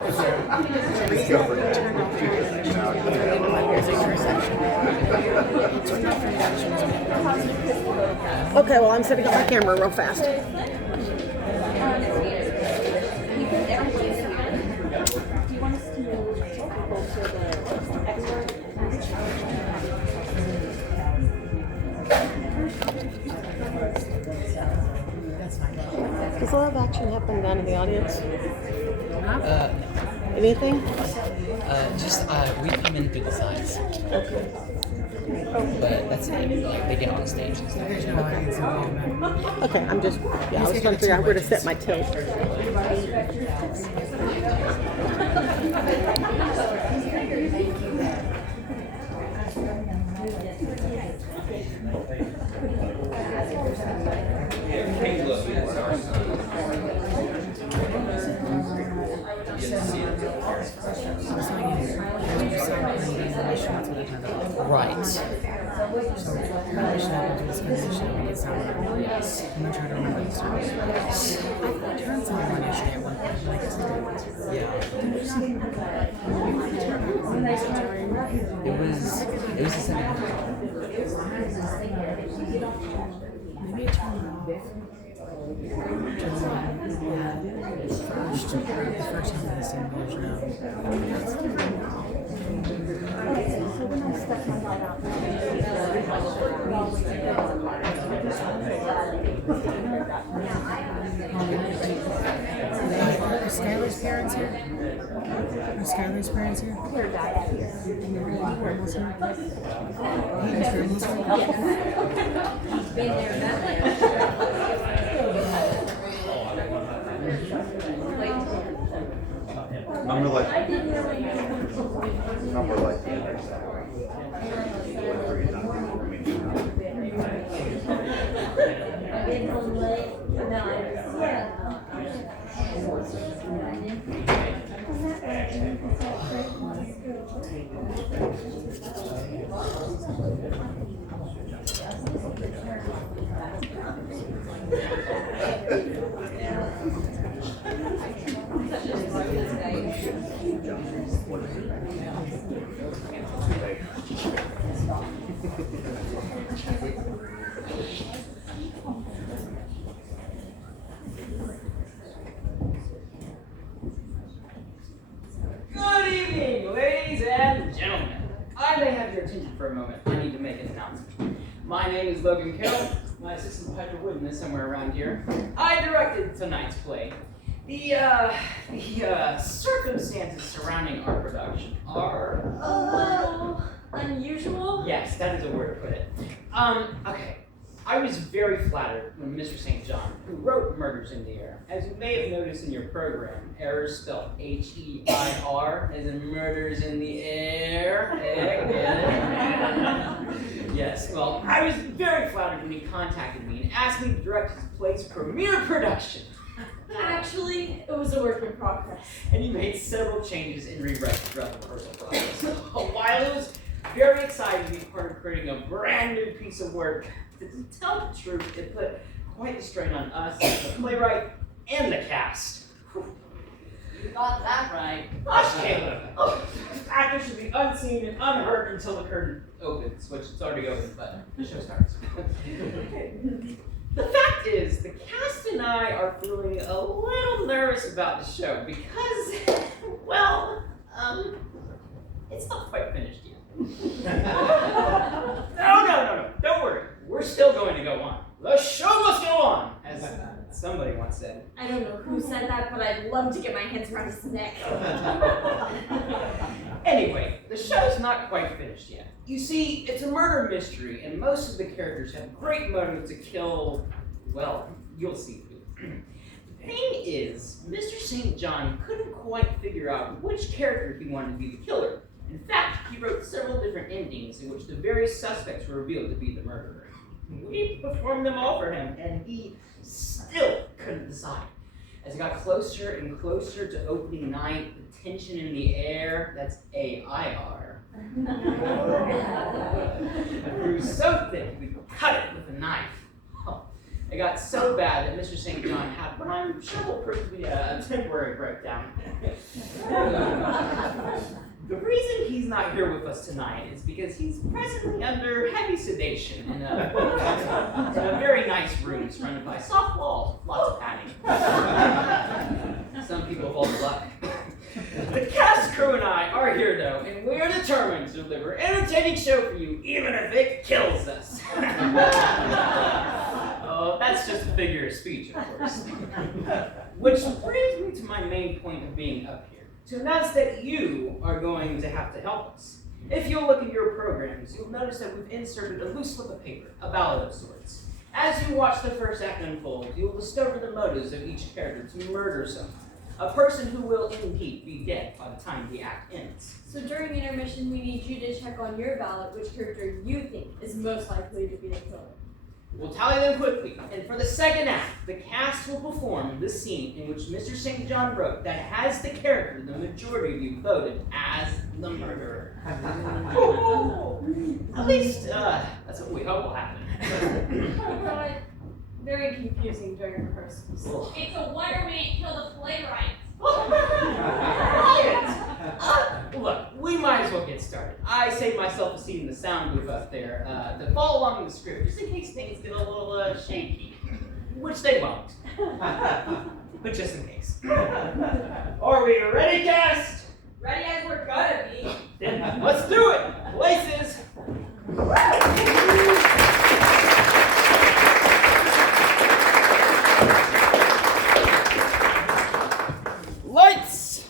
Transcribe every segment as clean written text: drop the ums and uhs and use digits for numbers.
Okay, well, I'm setting up my camera real fast. Does a lot of action happen down in the audience? No. Anything? We come in through the sides. Okay. But that's it. Like, they get on stage and stuff. There's no audience involvement. Okay, I was trying to figure out where to set my tilt. Right. So, permission happens with this condition, we get someone. Yes. I'm not trying to remember the story. I turned someone on yesterday at one point, like it's It was a second. maybe I turned it off. The first time I seen version of Are Skylar's parents here? Are Skylar's parents here? They're back here. Grandma's here? Hayden's grandma's here? Been there, done that. Number like number like Good evening, ladies and gentlemen. I may have your attention for a moment. I need to make an announcement. My name is Logan Carroll. My assistant Piper Wooden is somewhere around here. I directed tonight's play. The circumstances surrounding our production are A little unusual. yes, that is a word to put it. Okay. I was very flattered when Mr. St. John, who wrote Murders in the Air, as you may have noticed in your program, Heir is spelled H-E-I-R, as in Murders in the Air. Yes, well, I was very flattered when he contacted me and asked me to direct his play's premiere production. Actually, it was a work in progress. And he made several changes and rewrites throughout the rehearsal process. While it was very exciting to be part of creating a brand new piece of work, to tell the truth, it put quite the strain on us, the playwright, and the cast. You got that right. Okay. Actors should be unseen and unheard until the curtain opens, which it's already open, but the show starts. The fact is, the cast and I are feeling a little nervous about the show because, well, it's not quite finished yet. No, don't worry. We're still going to go on. The show must go on, as somebody once said. I don't know who said that, but I'd love to get my hands around his neck. Anyway, the show's not quite finished yet. You see, it's a murder mystery, and most of the characters have great motives to kill, well, you'll see who. The thing is, Mr. St. John couldn't quite figure out which character he wanted to be the killer. In fact, he wrote several different endings in which the various suspects were revealed to be the murderer. We performed them all for him, and he still couldn't decide. As it got closer and closer to opening night, the tension in the air, that's A-I-R, grew so thick we cut it with a knife. It got so bad that Mr. St. John had what I'm sure will prove to be a temporary breakdown. The reason he's not here with us tonight is because he's presently under heavy sedation in a very nice room surrounded by soft walls, lots of padding. Some people have all the luck. The cast crew and I are here though, and we are determined to deliver an entertaining show for you, even if it kills us. Oh, that's just a figure of speech, of course. Which brings me to my main point of being up here, to announce that you are going to have to help us. If you'll look at your programs, you'll notice that we've inserted a loose slip of paper, a ballad of sorts. As you watch the first act unfold, you'll discover the motives of each character to murder someone. A person who will indeed be dead by the time the act ends. So during intermission, we need you to check on your ballot which character you think is most likely to be the killer. We'll tally them quickly, and for the second act, the cast will perform the scene in which Mr. St. John wrote that has the character the majority of you voted as the murderer. At least, that's what we hope will happen. We got it very confusing during rehearsals. It's a wonder we ain't killed a playwright. Look, we might as well get started. I saved myself a seat in the sound booth up there to follow along with the script, just in case things get a little shaky, which they won't. But just in case. Are we ready, cast? Ready as we're gonna be. Then let's do it. Places. Lights.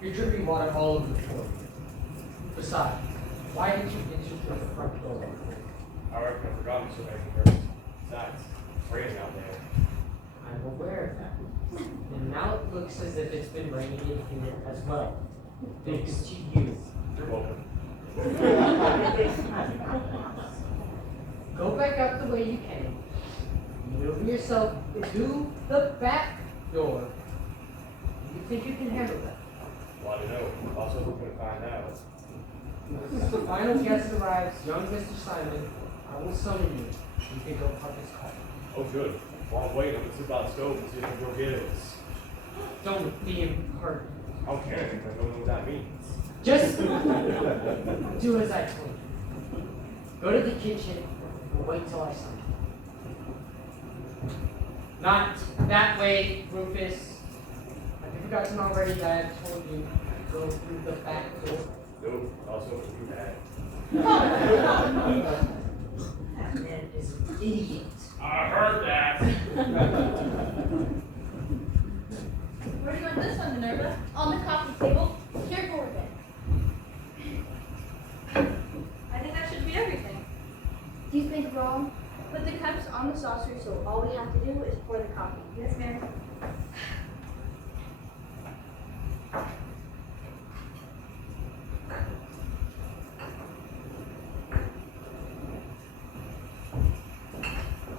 You're dripping water all over the floor. Besides, why did you enter through the front door? I reckon I forgot Mr. Banker. Besides, it's raining out there. I'm aware of that. And now it looks as if it's been raining in here as well. Thanks to you. You're welcome. Go back out the way you came. Maneuver yourself to the back door. You think you can handle that? Well, I don't know. Also, we're going to find out. As the final guest arrives, young Mr. Simon, I will summon you. You can go park his car. Oh, good. While I'm waiting, I'm going to sit by the stove and see if I can go get it. Don't be impertinent. I don't care. I don't know what that means. Just do as I told you. Go to the kitchen and wait till I summon you. Not that way, Rufus. Have you forgotten already that I told you to go through the back door? No, also through that. That man is an idiot. I heard that. Where do you want this one, Minerva? On the coffee table. Careful with it. I think that should be everything. Do you think wrong? Put the cups on the saucer so all we have to do is pour the coffee. Yes, ma'am.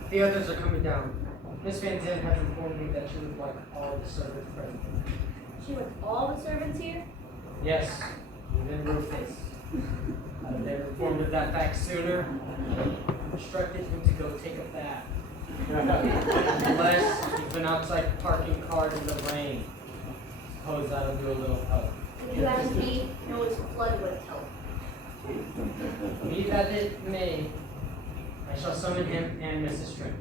The others are coming down. Miss Van Zandt has informed me that she would like all the servants present. She wants all the servants here? Yes, even Rufus. If they were informed of that fact sooner, I instructed him to go take a bath. Unless he's been outside parking cars in the rain. Suppose that'll do a little help. If you ask me, no, it's flood with help. Be that it may, I shall summon him and Mrs. Trim.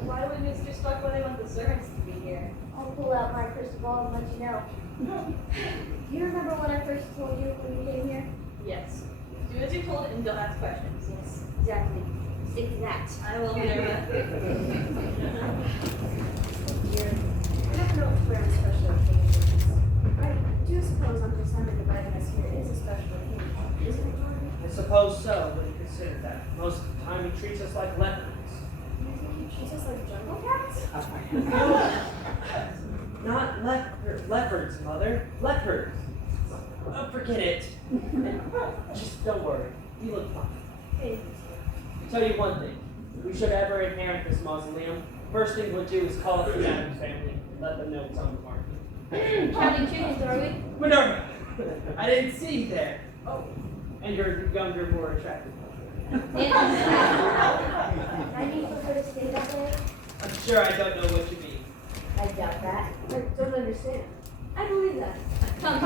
Why would Mr. Starkweather want the servants to be here? I'll pull out my crystal ball and let you know. Do you remember when I first told you when you came here? Yes. Do as you're told and don't ask questions. Yes, exactly. Stick to that. I will, Minerva. Dear, I don't know if we're on special occasions. I do suppose Uncle Simon inviting us here is a special occasion, isn't it, Jordan? I suppose so, when you consider that. Most of the time he treats us like leopards. You think he treats us like jungle cats? Not leopards, Mother. Leopards. Forget it. Just don't worry. You look fine. Hey, I'll tell you one thing. If we should ever inherit this mausoleum, first thing we'll do is call up the Adams family and let them know it's on the market. counting chickens, are we? Minerva! I didn't see you there. Oh. And you're younger, more attractive. I need for her to stay that way. I'm sure I don't know what you mean. I doubt that. I don't understand. I believe that. Come,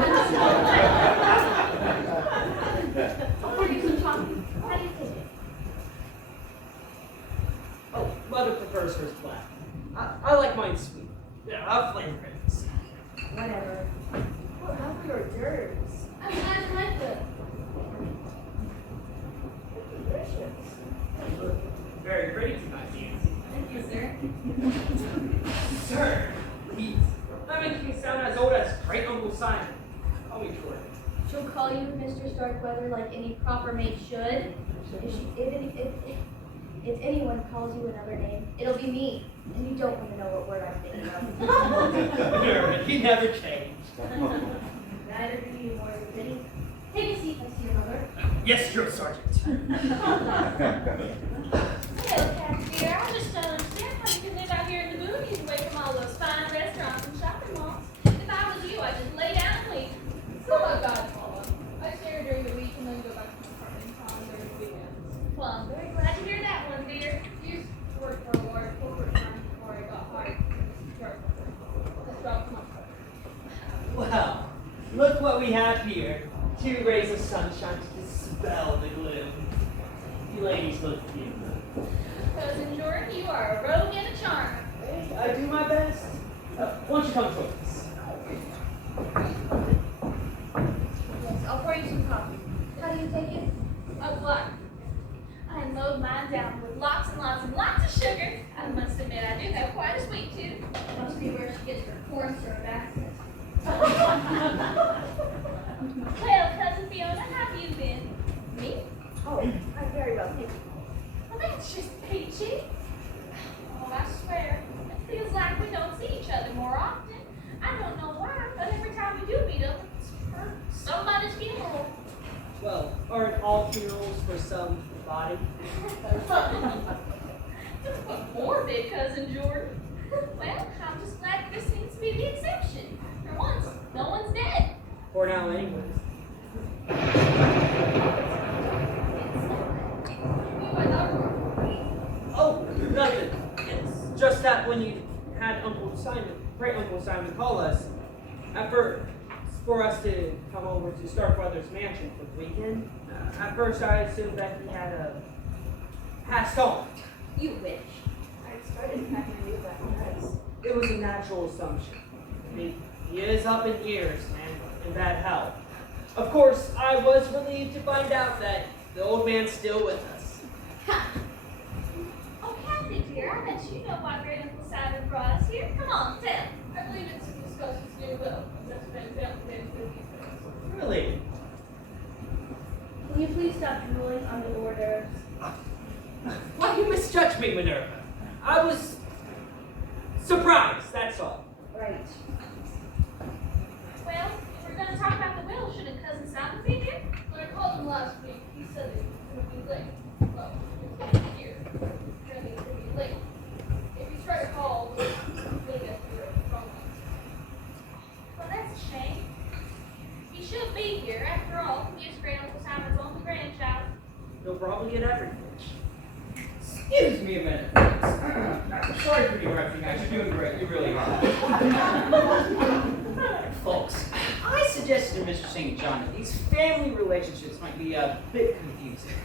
I'll pour you some coffee. How do you take it? Oh, Mother prefers hers black. I like mine sweet. Yeah, I'll flavor it. Whatever. Well, how for your germs? I'm glad you like them. Delicious. You look very pretty tonight, Nancy. Thank you, sir. Sir, please. That makes me sound as old as Great Uncle Simon. Call me Jordan. She'll call you Mr. Starkweather like any proper maid should. If anyone calls you another name, it'll be me. And you don't want to know what word I'm thinking of. He never changed. Neither do you, more than Vinny. Take a seat next to your mother. Yes, Drill Sergeant. Hello, Cat dear. I just don't understand how you can live out here in the boonies away from all those fine restaurants and shopping malls. If I was you, I'd just lay down and leave. Oh my God, Paula. I stay here during the week and then go back to my apartment on during the weekends. Well, I'm very glad to hear that one, dear. I used to work for a large corporate firm before I got hired. That's about my Well, look what we have here. 2 rays of sunshine to dispel the gloom. You ladies look beautiful. Cousin Jordan, you are a rogue and a charmer. Hey, I do my best. Why don't you come join us? Yes, I'll pour you some coffee. How do you take it? A black. I mowed mine down with lots and lots and lots of sugar. I must admit, I do have quite a sweet tooth. Must be where she gets her corn syrup accent. Well, Cousin Fiona, how have you been? Me? Oh, I'm very well, thank you. Well, that's just peachy. Oh, I swear, it feels like we don't see each other more often. I don't know why, but every time we do meet up, it's for somebody's funeral. Well, aren't all funerals for some body? Morbid, Cousin Jordan. Well, I'm just glad this seems to be the exception. For once, no one's dead. For now, anyways. Oh, nothing. It's just that when you had Uncle Simon, Great Uncle Simon call us, for us to come over to Starkweather's mansion for the weekend, at first I assumed that he had passed on. You wish. I started packing to do that because It was a natural assumption. I mean, he is up in years and in bad health. Of course, I was relieved to find out that the old man's still with us. Oh, Captain dear, I bet you know why Great Uncle Simon brought us here. Come on, tell. I believe it's to discuss his new will. That's been down. Really? Will you please stop drooling on the hors d'oeuvres? Why, you misjudged me, Minerva. I was surprised, that's all. Right. Well, if we're gonna talk about the will, shouldn't Cousin Simon be here? When I called him last week, he said that he was going to be late. Well, he's going to be here. Apparently he's going to be late. If he's trying to call, he's going to get here at the wrong one. Well, that's a shame. He should be here. After all, he is Great Uncle Simon's only grandchild. You'll probably get everything. Excuse me a minute. Sorry for interrupting, guys. You're doing great. You really are. Folks, I suggested to Mr. St. John that these family relationships might be a bit confusing.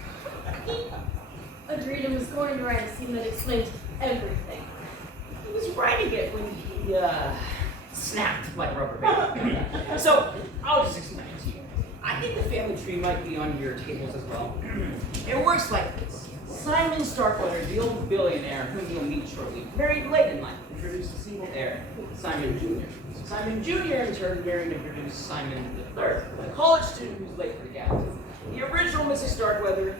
Agreed and was going to write a scene that explained everything. He was writing it when he, snapped like a rubber band. So, I'll just explain it to you. I think the family tree might be on your tables as well. It works like this. Simon Starkweather, the old billionaire whom you'll meet shortly, married late in life, introduced a single heir, Simon Jr. Simon Jr. in turn married and produced Simon III, a college student who's late for the captain. The original Mrs. Starkweather,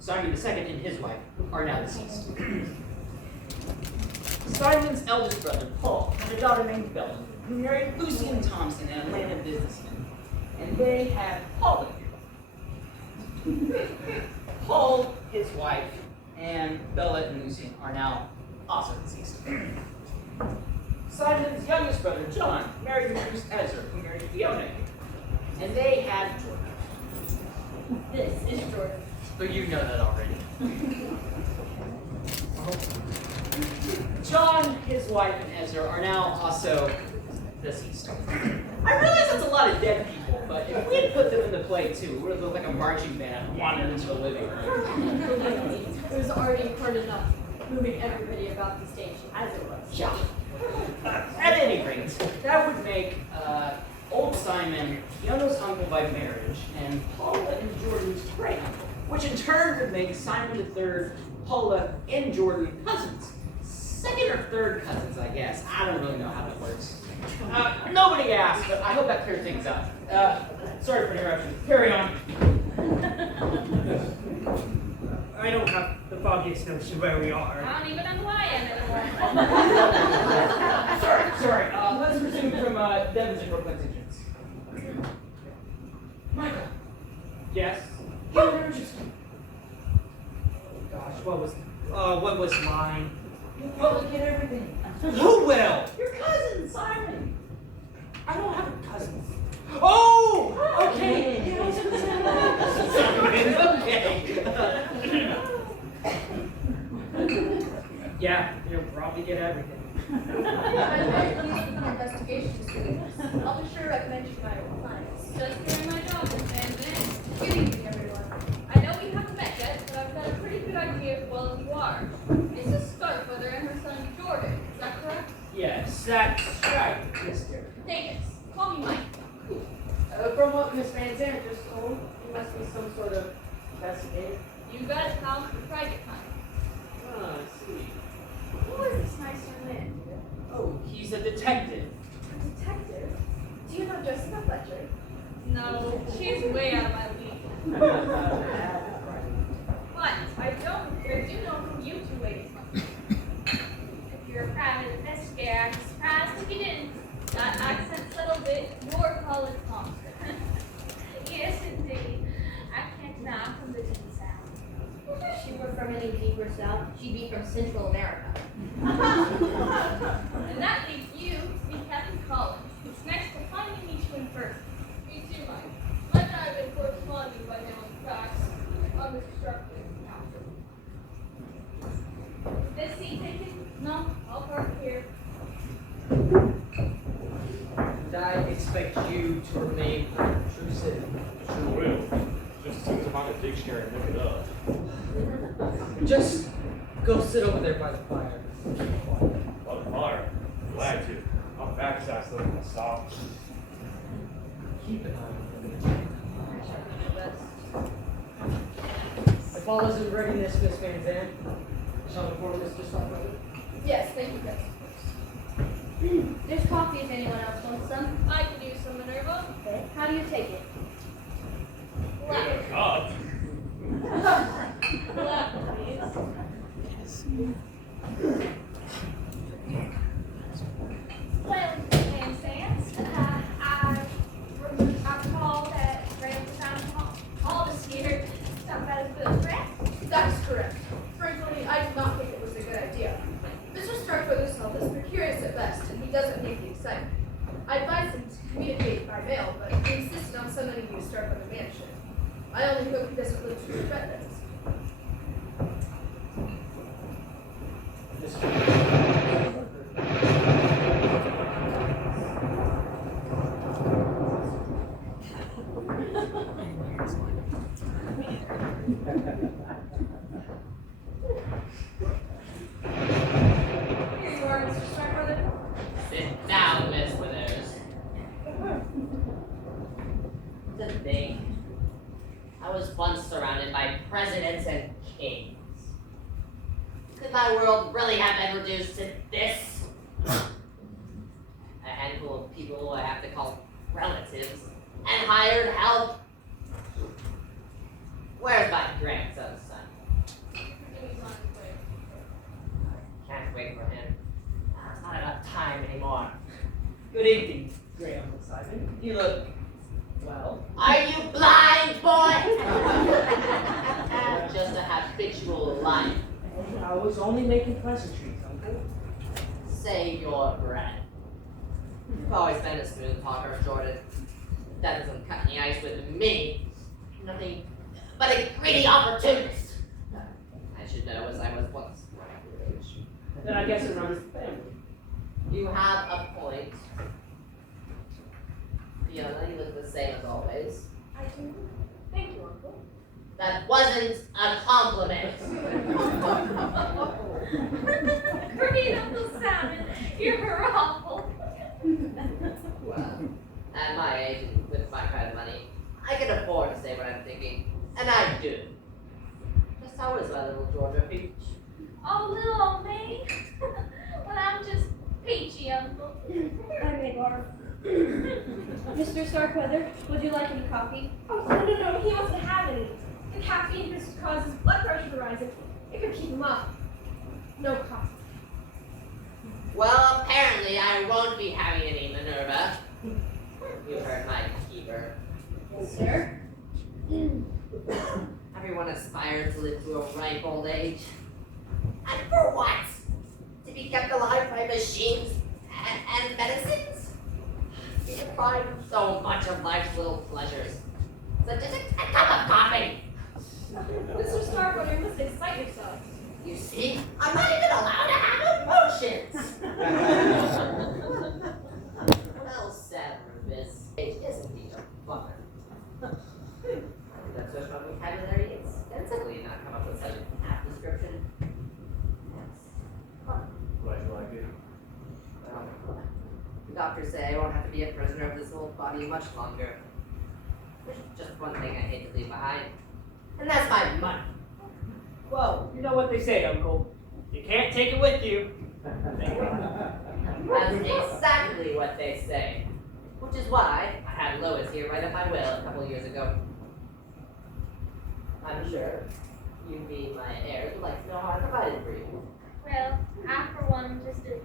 Simon II and his wife, are now deceased. Simon's eldest brother, Paul, had a daughter named Bella, who married Lucian Thompson, an Atlanta businessman. And they had Paula. Paul, his wife, and Bella and Lucian are now also deceased. Simon's youngest brother, John, married and produced Ezra, who married Fiona. And they had Jordan. This is Jordan. But you know that already. John, his wife, and Ezra are now also deceased. I realize that's a lot of dead people, but if we had put them in the play too, it would have looked like a marching band wandering into the living room. It was already hard enough moving everybody about the stage as it was. Yeah. At any rate, that would make old Simon youngest uncle by marriage, and Paula and Jordan's great uncle, which in turn would make Simon III, Paula, and Jordan cousins. Second or third cousins, I guess. I don't really know how that works. Nobody asked, but I hope that clears things up. Sorry for interruption. Carry on. I don't have the foggiest notion where we are. I don't even know who I am anymore. Sorry. Let's resume from Devon's and Brooklyn's entrance. Michael. Yes? Gosh, What was mine? you probably get everything. Who will? Your cousin, Simon. I don't have a cousin. Oh! Okay. Okay. Yeah, you'll probably get everything. I'm very pleased with the investigation students. I'll be sure to recommend you to my old clients. Just doing my job, Miss Van Zandt. Good evening, everyone. I know we haven't met yet, but I've got a pretty good idea of well as you are. Mrs. Starkweather and her son Jordan, is that correct? Yes, that's right, mister. Davis, call me Mike. From what Miss Van Zandt just told, you must be some sort of investigator. You got it, pal, for private time. Oh, I see. Who is this nice young man? Oh, he's a detective. A detective? Do you know Jessica Fletcher? No, she's way out of my league. But I do know who you two ladies must be. If you're a private investigator, I'd be surprised if you didn't. That accent's a little bit your college monster. Yes, indeed. I can't deny I'm from the deep south. If she were from any deeper south, she'd be from Central America. And that leaves you to be Captain Collins. It's nice to finally meet you in person. Me too, Mike. Mike and I have been corresponding by now on facts on Mr. Starkweather's council. This seat taken? No, I'll park here. And I expect you to remain intrusive. Sure will. Just as soon as I find a dictionary and look it up. Just go sit over there by the fire. By the fire. Glad to. I'm back, so I still can stop. keep an eye on him. If all is in readiness, Miss Van Zandt, shall inform Mr. Stockwell. Yes, thank you, guys. There's coffee if anyone else wants some. I could use some Minerva. Okay. How do you take it? Black. God. Black, please. Well, Van Zandt, I called at Randall Town Hall this year. Talking about his bill, correct? That's correct. Frankly, I did not think it was a good idea. Mr. Starkweather's health is precarious at best, and he doesn't need the excitement. I advised him to communicate by mail, but he insisted on summoning me to Starkweather Mansion. I only hope he doesn't live to regret this. Here you are, Mr. Starkweather. Sit down, Miss Withers. The thing. I was once surrounded by presidents and kings. Could my world really have been reduced to this? A handful of people who I have to call relatives and hired help. Where's my grandson's son? Can't wait for him. There's not enough time anymore. Good evening, Graham Simon. You look well. Are you blind, boy? Just a habitual life. I was only making pleasantries, Uncle. Save your breath. You've always been a smooth talker, Jordan. That doesn't cut any ice with me. Nothing but a greedy opportunist. I should know as I was once. Then I guess it runs the family. You have a point. Fiona, you look the same as always. I do. Thank you, Uncle. That wasn't a compliment. Great, Uncle Simon. You're awful. Well, at my age and with my kind of money, I can afford to say what I'm thinking, and I do. Just how is my little Georgia Peach? Oh, little old me. Well, I'm just peachy, Uncle. I may barf. Mr. Starkweather, would you like any coffee? Oh, no, he doesn't have any. The caffeine causes blood pressure to rise. It could keep him up. No coffee. Well, apparently I won't be having any Minerva. You heard my keeper. Yes, sir. Everyone aspires to live to a ripe old age. And for what? To be kept alive by machines and medicines? Be deprived of so much of life's little pleasures. Such as a cup of coffee. Mr. Starkweather, you must excite yourself. You see, I'm not even allowed to have emotions. Well said, Rufus. Age is indeed a bummer. That's just my vocabulary extensively not come up with such an apt description. Yes. Glad you like it. Well, the doctors say I won't have to be a prisoner of this old body much longer. There's just one thing I hate to leave behind, and that's my money. Well, you know what they say, Uncle. You can't take it with you. That's exactly what they say. Which is why I had Lois here write up my will a couple years ago. I'm sure you being my heirs would like to know how I provided for you. Well, I, for one, am just a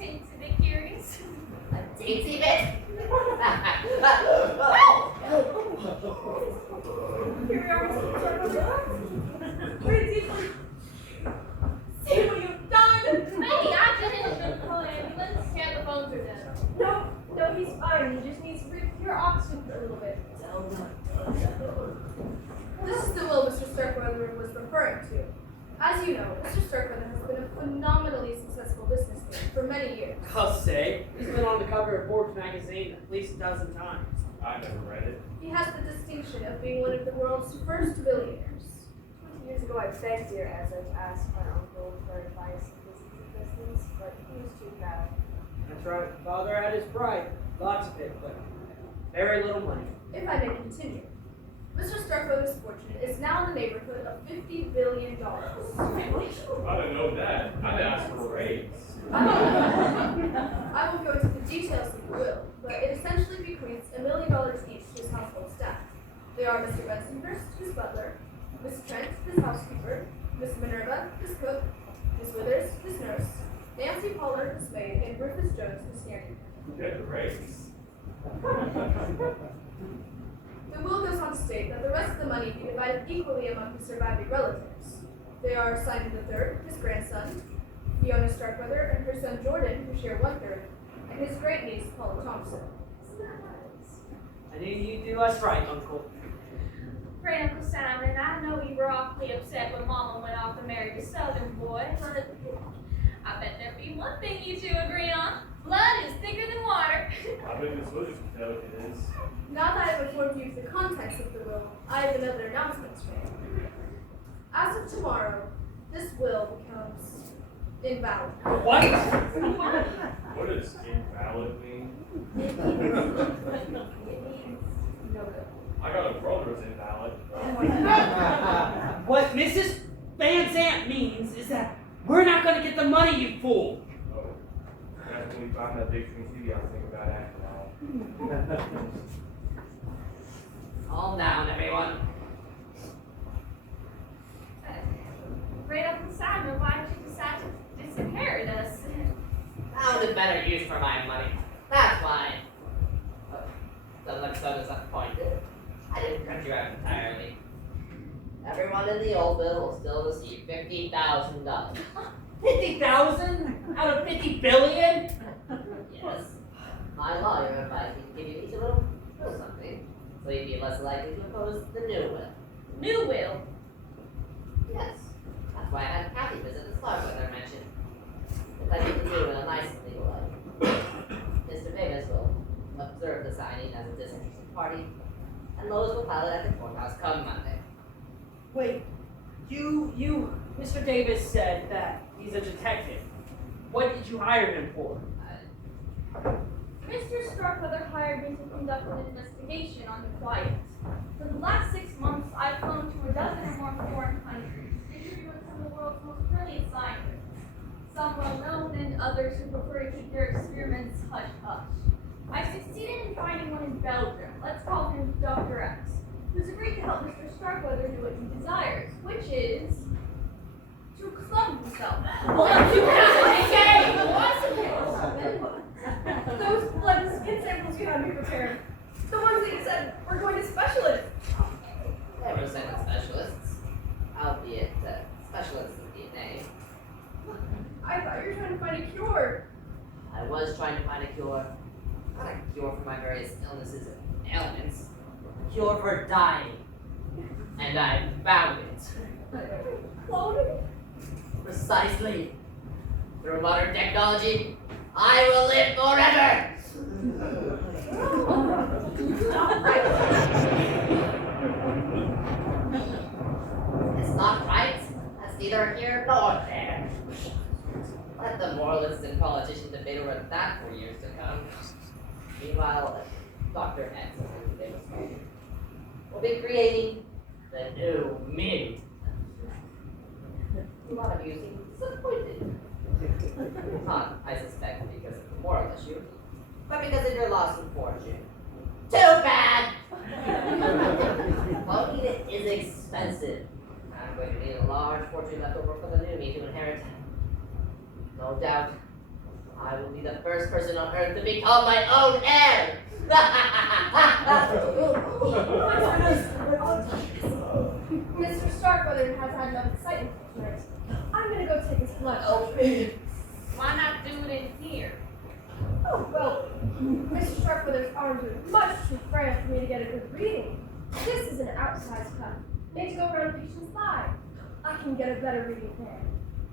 teensy bit curious. A teensy bit? Here we are, Mr. Starkweather. Where did you see what you've done? Maybe I just call an ambulance. Yeah, the phones are dead. No, he's fine. He just needs pure oxygen for a little bit. This is the will Mr. Starkweather was referring to. As you know, Mr. Starkweather has been a phenomenally successful businessman for many years. I'll say, he's been on the cover of Forbes magazine at least a dozen times. I never read it. He has the distinction of being one of the world's first billionaires. 20 years ago, I begged your Azza to ask my uncle for advice on business investments, but he was too proud. That's right. Father had his pride. Lots of it, but very little money. If I may continue, Mr. Starkweather's fortune is now in the neighborhood of $50 billion. I don't know that. I'd ask for a raise. I won't go into the details of the will, but it essentially bequeaths $1 million each to his household staff. They are Mr. Bensonhurst, his butler, Miss Trent, his housekeeper, Miss Minerva, his cook, Miss Withers, his nurse, Nancy Pollard, his maid, and Rufus Jones, his nanny. Get the raise. The will goes on to state that the rest of the money be divided equally among his surviving relatives. They are Simon III, his grandson, Fiona Starkweather and her son Jordan, who share 1/3, and his great niece Paula Thompson. I knew you'd do us right, Uncle. Great Uncle Simon, I know you were awfully upset when Mama went off and married a Southern boy, but I bet there'd be one thing you two agree on. Blood is thicker than water. I bet Miss Withers would know it is. Now that I've informed you of the contents of the will, I have another announcement to make. As of tomorrow, this will becomes invalid. What? What does invalid mean? It means no good. I got a brother that's invalid. What Mrs. Van Zant means is that we're not going to get the money, you fool. Oh, that's when we find that big screen TV I was thinking about after all. Calm down, everyone. Great Uncle Simon, why did you decide to disinherit us? Found a better use for my money. That's why. Doesn't look so disappointed. I didn't cut you out entirely. Everyone in the old bill will still receive $50,000. 50,000 out of 50 billion? Yes. My lawyer advised me to give you each a little something, so you'd be less likely to oppose the new will. New will. Yes. That's why I had Kathy visit the Starkweather mansion. If I need to do in a nice legal way. Mr. Davis will observe the signing as a disinterested party, and Lois will file it at the courthouse come Monday. Wait, Mr. Davis said that he's a detective. What did you hire him for? Mr. Starkweather hired me to conduct an investigation on the quiet. For the last 6 months, I've flown to a dozen or more foreign countries, interviewing some of the world's most brilliant scientists, some well-known and others who prefer to keep their experiments hush-hush. I've succeeded in finding one in Belgium. Let's call him Dr. X, who's agreed to help Mr. Starkweather do what he desires, which is to clone himself. What? You can't say! Those blood and skin samples cannot be prepared. The ones that you said were going to specialists. They were sent specialists, albeit specialists in DNA. I thought you were trying to find a cure. I was trying to find a cure. Not a cure for my various illnesses and ailments. A cure for dying. And I found it. Cloning? Precisely. Through modern technology, I will live forever! It's not right. That's neither here nor there. Let the moralists and politicians debate over that for years to come. Meanwhile, Dr. X will be creating the new me. A lot of you seem disappointed. Not, I suspect, because of the moral issue, but because of your loss of fortune. Too bad! Cloning is expensive. I'm going to need a large fortune left over for the new me to inherit. No doubt, I will be the first person on earth to become my own heir! Mr. Starkweather has had enough excitement tonight. I'm gonna go take his blood. Why not do it in here? Oh, well, Mr. Starkweather's arms are much too frail for me to get a good reading. This is an outsized cut, made to go around a patient's thigh. I can get a better reading there.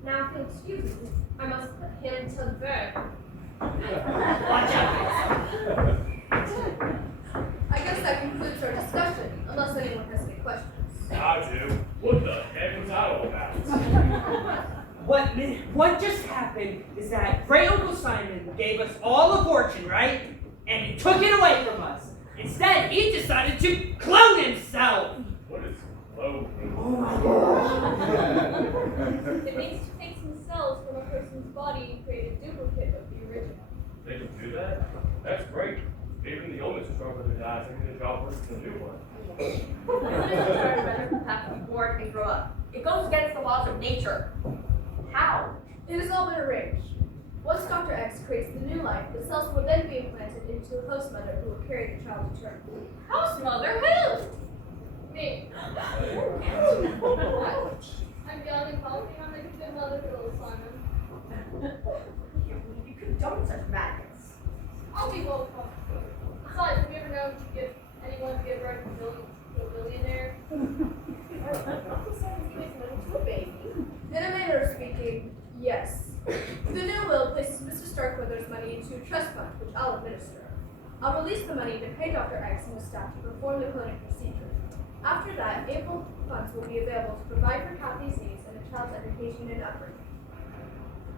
Now, if you'll excuse me, I must put him to bed. Watch out! I guess that concludes our discussion, unless anyone has any questions. I do. What the heck was that all about? What just happened is that Great Uncle Simon gave us all a fortune, right? And he took it away from us. Instead, he decided to clone himself. What is low? It means to take some cells from a person's body and create a duplicate of the original. They can do that? That's great. Even the old Mr. Starkweather dies, I think the job works than the new one. Have to be born and grow up. It goes against the laws of nature. How? It has all been arranged. Once Dr. X creates the new life, the cells will then be implanted into a host mother who will carry the child to term. House mother who? Me. I'm young and healthy. I'm like a good mother to little Simon. You condone such madness. I'll be well comfortable. Besides, have you ever known to get anyone to give birth to a billionaire? Uncle Simon's giving money to a baby. In a manner of speaking, yes. The new will places Mr. Starkweather's money into a trust fund, which I'll administer. I'll release the money to pay Dr. X and his staff to perform the cloning procedure. After that, ample funds will be available to provide for Kathy's needs and the child's education and upbringing.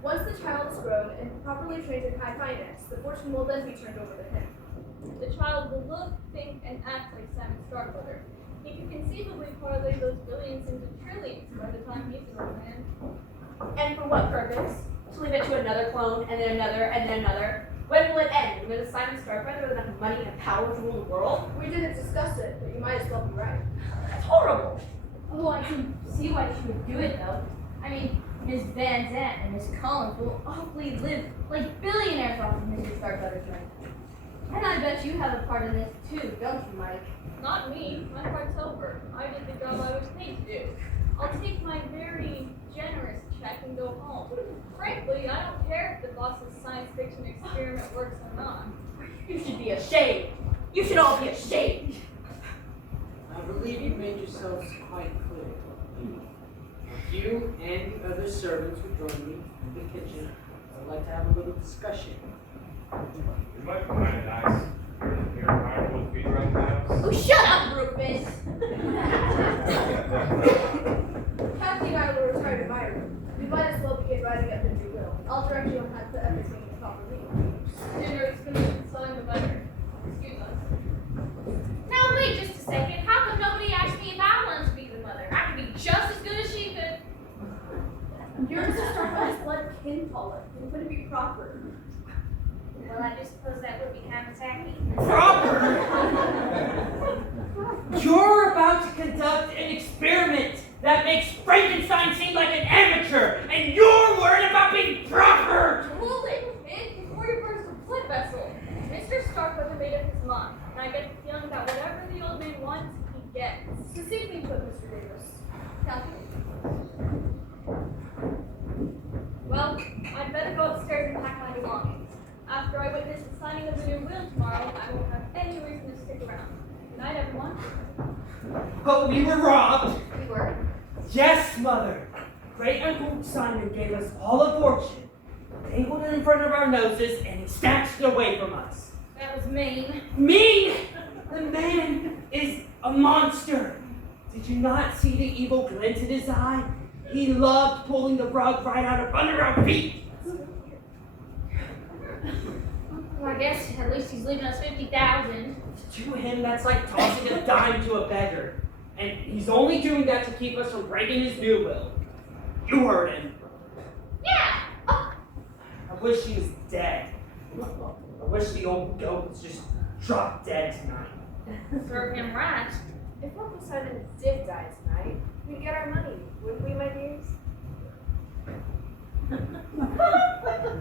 Once the child is grown and properly trained in high finance, the fortune will then be turned over to him. The child will look, think, and act like Simon Starkweather. He could conceivably parlay those billions into trillions by the time he's an old man. And for what purpose? To leave it to another clone, and then another, and then another. When will it end? When does Simon Starkweather with enough money and power to rule the world? We didn't discuss it, but you might as well be right. That's horrible. Oh, I can see why she would do it, though. I mean, Miss Van Zandt and Miss Collins will awfully live like billionaires off of Mr. Starkweather's money. And I bet you have a part in this too, don't you, Mike? Not me. My part's over. I did the job I was paid to do. I'll take my very generous check and go home. Frankly, I don't care if the boss's science fiction experiment works or not. You should be ashamed. You should all be ashamed. I believe you've made yourselves quite clear. If you and the other servants would join me in the kitchen, I'd like to have a little discussion. It might be kind of nice. Here, Heir will feed around the house. Oh, shut up, Rufus! Kathy and I will retire to my room. We might as well begin writing up the new will. I'll direct you on how to put everything in proper legal. Sooner it's finished selling the better. Excuse us. Now wait just a second. How come nobody asked me if I wanted to be the mother? I could be just as good as she could. You're Mr. Starkweather's blood kin, Paula. It wouldn't be proper. Well, I do suppose that would be kind of tacky. Proper! You're about to conduct an experiment that makes Frankenstein seem like an amateur, and you're worried about being proper! Hold it, kid. Before you burst a blood vessel. Mr. Starkweather made up his mind, and I get the feeling that whatever the old man wants, he gets. Succinctly put, Mr. Davis. Kathy? Well, I'd better go upstairs and pack my belongings. After I witness the signing of the new will tomorrow, I won't have any reason to stick around. Good night, everyone. But we were robbed! We were. Yes, Mother! Great Uncle Simon gave us all a fortune, tabled it in front of our noses, and he snatched it away from us. That was mean. Mean! The man is a monster! Did you not see the evil glint in his eye? He loved pulling the rug right out of under our feet! Well, I guess at least he's leaving us 50,000. To him, that's like tossing a dime to a beggar. And he's only doing that to keep us from breaking his new will. You heard him. Yeah. I wish he was dead. I wish the old goat was just dropped dead tonight. Serve him right. If Uncle Simon did die tonight, we'd get our money, wouldn't we, my dears?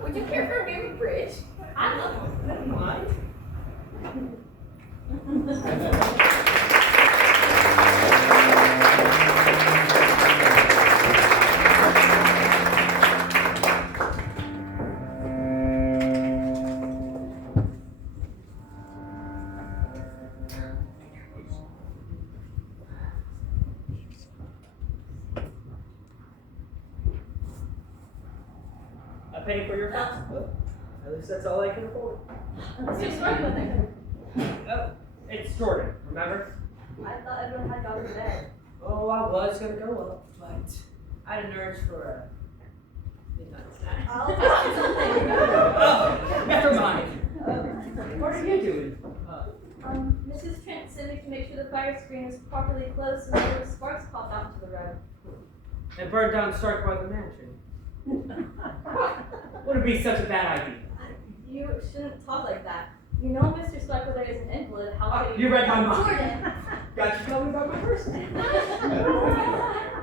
Would you care for a game of bridge? I love him. Never mind. A penny for your house? Well, at least that's all I can afford. What's your story with it? Oh, it's Jordan, remember? I thought everyone had gone to bed. Oh, I was gonna go up, but I had nerves for a midnight snack. I'll Oh, never mind. What are you doing? Mrs. Trent sent me to make sure the fire screen is properly closed so no sparks pop out into the road. And burn down Stark by the mansion. Wouldn't be such a bad idea. You shouldn't talk like that. You know Mr. Starkweather is an invalid. How could You read my mind. Jordan! Got you tell me about my person.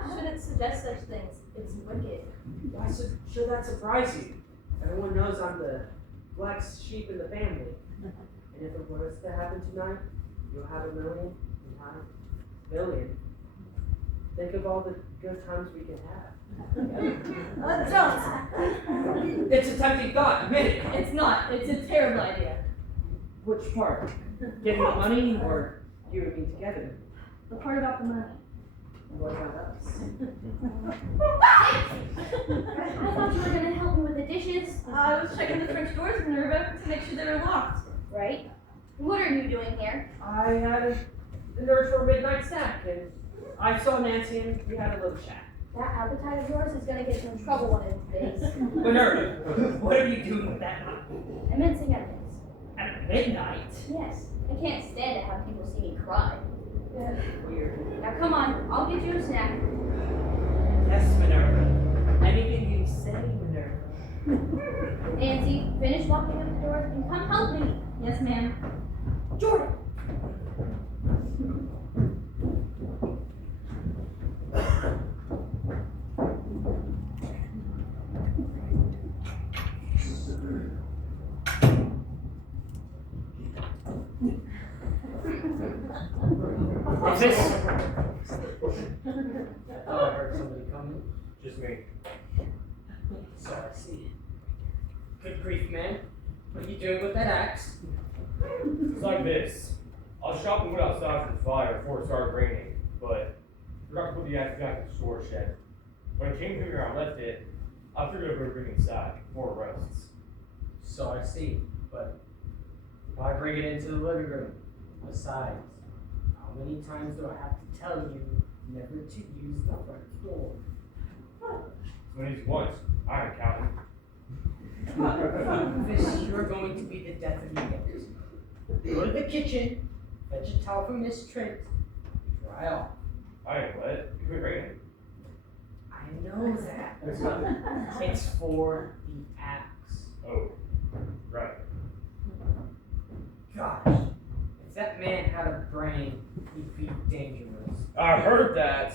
Shouldn't suggest such things. It's wicked. Why should that surprise you? Everyone knows I'm the black sheep in the family. And if it was to happen tonight, you'll have a million and have a billion. Think of all the good times we can have. Don't! It's a tempting thought, admit it. It's not. It's a terrible idea. Which part? Getting the money or you and me together? The part about the money. What about us? I thought you were going to help me with the dishes. I was checking the French doors in the river to make sure they were locked. Right? What are you doing here? I had a nurse for a midnight snack and I saw Nancy and we had a little chat. That appetite of yours is gonna get you in trouble one of these days. Minerva, what are you doing with that night? I'm mincing onions. At midnight? Yes. I can't stand to have people see me cry. Weird. Now come on, I'll get you a snack. Yes, Minerva. Anything you say, Minerva. Nancy, finish locking up the doors and come help me. Yes, ma'am. Jordan! What's this? Oh, I heard somebody coming. Just me. So I see. Good grief, man. What are you doing with that axe? It's like this. I was shopping wood outside for the fire before it started raining, but forgot to put the axe back in the storage shed. When it came here, I left it. I figured I would bring it inside before it roasts. So I see, but why bring it into the living room? Besides, how many times do I have to tell you never to use the front door? So when he's once, I am counting. This, you're going to be the death of me yet. Go to the kitchen, fetch a towel from Miss Trent, dry off. I ain't wet. It quit raining. I know that. It's for the axe. Oh, right. Gosh, if that man had a brain, he'd be dangerous. I heard that.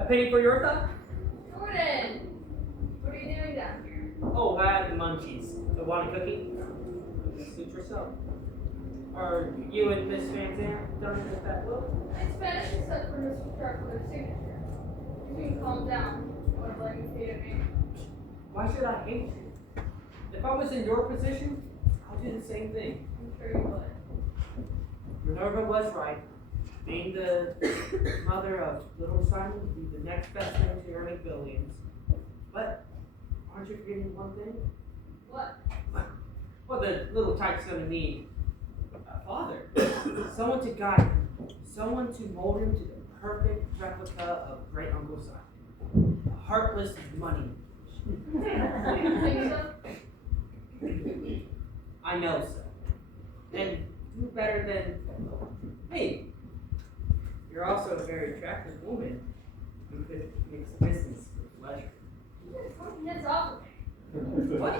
A penny for your thought? Jordan! What are you doing down here? Oh, I had the munchies. So want a cookie? Suit yourself. Are you and Miss Van Zandt done with that will? It's finished except for Mr. Starkweather's signature. You can calm down. You want to blame you hated me. Why should I hate you? If I was in your position, I'll do the same thing. I'm sure you would. Minerva was right. Being the mother of little Simon would be the next best thing to earning billions. But aren't you forgetting one thing? What? Well, the little tyke's gonna need a father. Someone to guide him. Someone to mold him to the perfect replica of great Uncle Simon. A heartless money. Think so? I know so. And who better than me? You're also a very attractive woman who could mix business with pleasure. It's off of me. What? I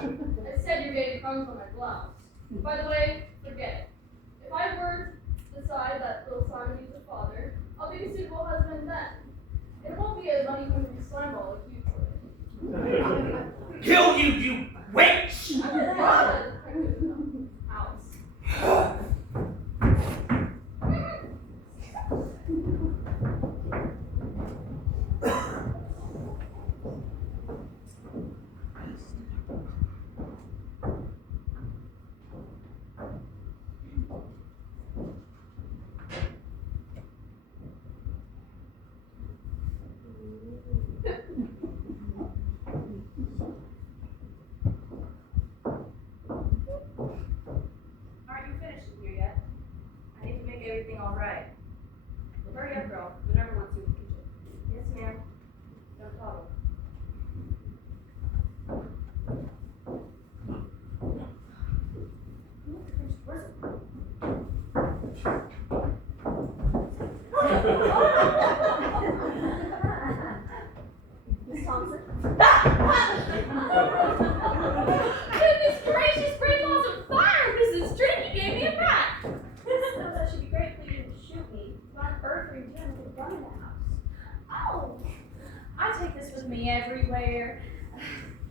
said you're getting crumbs on my blouse. By the way, forget it. If I were to decide that little Simon needs a father, I'll be a suitable husband then. It won't be a money-hungry slimeball like you would. Kill you, you witch! House. Hurry up, girl. Whatever wants you in the kitchen. Yes, ma'am. No problem. Where's it? Miss Thompson? Goodness gracious, great balls of fire! Mrs. Drake, you gave me a bat! So that should be great for you to shoot me. What on earth are you doing with a gun in the house? Oh, I take this with me everywhere.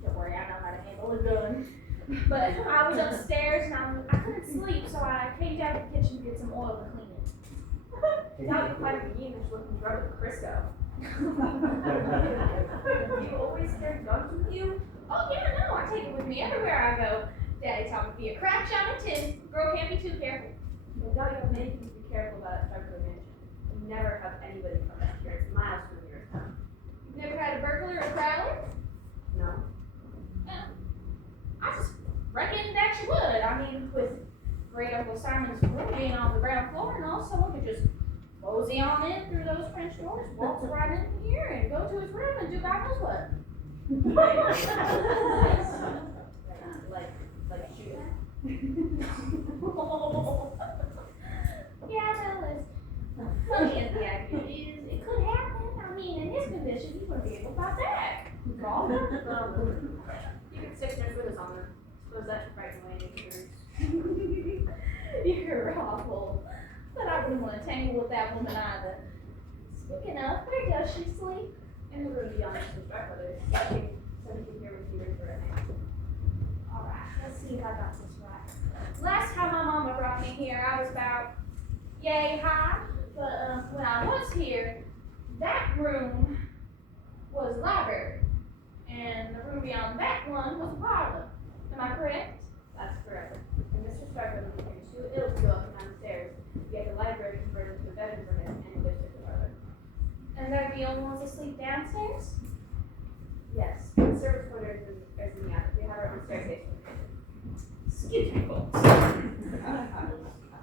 Don't worry, I know how to handle a gun. But I was upstairs and I couldn't sleep, so I came down to the kitchen to get some oil to clean it. Now you fight a mean and looking drug with Crisco. You always carry guns with you? Oh yeah, no, I take it with me everywhere I go. Daddy taught me to be a crack shot at 10. Girl can't be too careful. No doubt you have many things to be careful about at Starkville Mansion. You never have anybody come back here. It's miles from your town. You've never had a burglar or a prowler? No. Well, I just reckon that you would. I mean, with Great Uncle Simon's room being on the ground floor and all, someone could just mosey on in through those French doors, waltz right in here and go to his room and do God knows what. Like shooting. Yeah, well, as funny as the idea is, it could happen. I mean, in his condition, he wouldn't be able to fight back. You could stick nurse with us on her. Suppose that should frighten away any intruders. You're awful. But I wouldn't want to tangle with that woman either. Speaking of, where does she sleep? In the room beyond Mr. Starkweather. So we can hear what you read for it now. Alright, let's see if I got this right. Last time my mama brought me here, I was about yay high. But when I was here, that room was a library. And the room beyond that one was a parlor. Am I correct? That's correct. And Mr. Starkweather became too ill to go up and down the stairs. Yet the library converted to a bedroom for him, and he lived in the parlor. And they're the only ones asleep downstairs? Yes, the service quarters is in the attic. We have our own staircase. Excuse me, folks.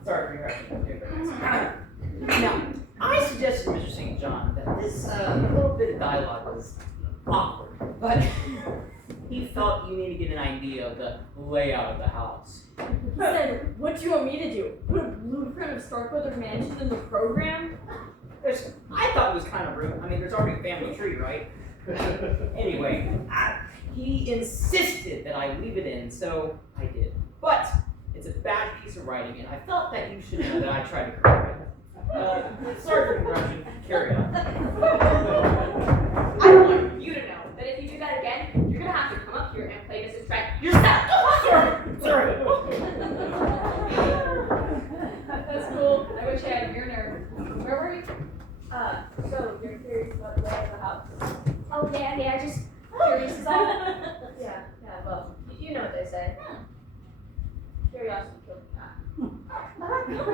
Sorry for interrupting. Now, I suggested to Mr. St. John that this little bit of dialogue was awkward, but he felt you need to get an idea of the layout of the house. He said, what do you want me to do? Put a blueprint of Starkweather Mansion in the program? I thought it was kind of rude. I mean, there's already a family tree, right? Anyway, he insisted that I leave it in, so I did. But it's a bad piece of writing, and I felt that you should know that I tried to correct it. Sorry for the interruption. Carry on. I want you to know that if you do that again, you're gonna have to come up here and play this track yourself. Sorry. That's cool. I wish I had your nerve. Where were you? So you're curious about the way of the house? Oh yeah, just curious as all. Yeah, well, you know what they say. Curiosity killed the cat. Oh, you're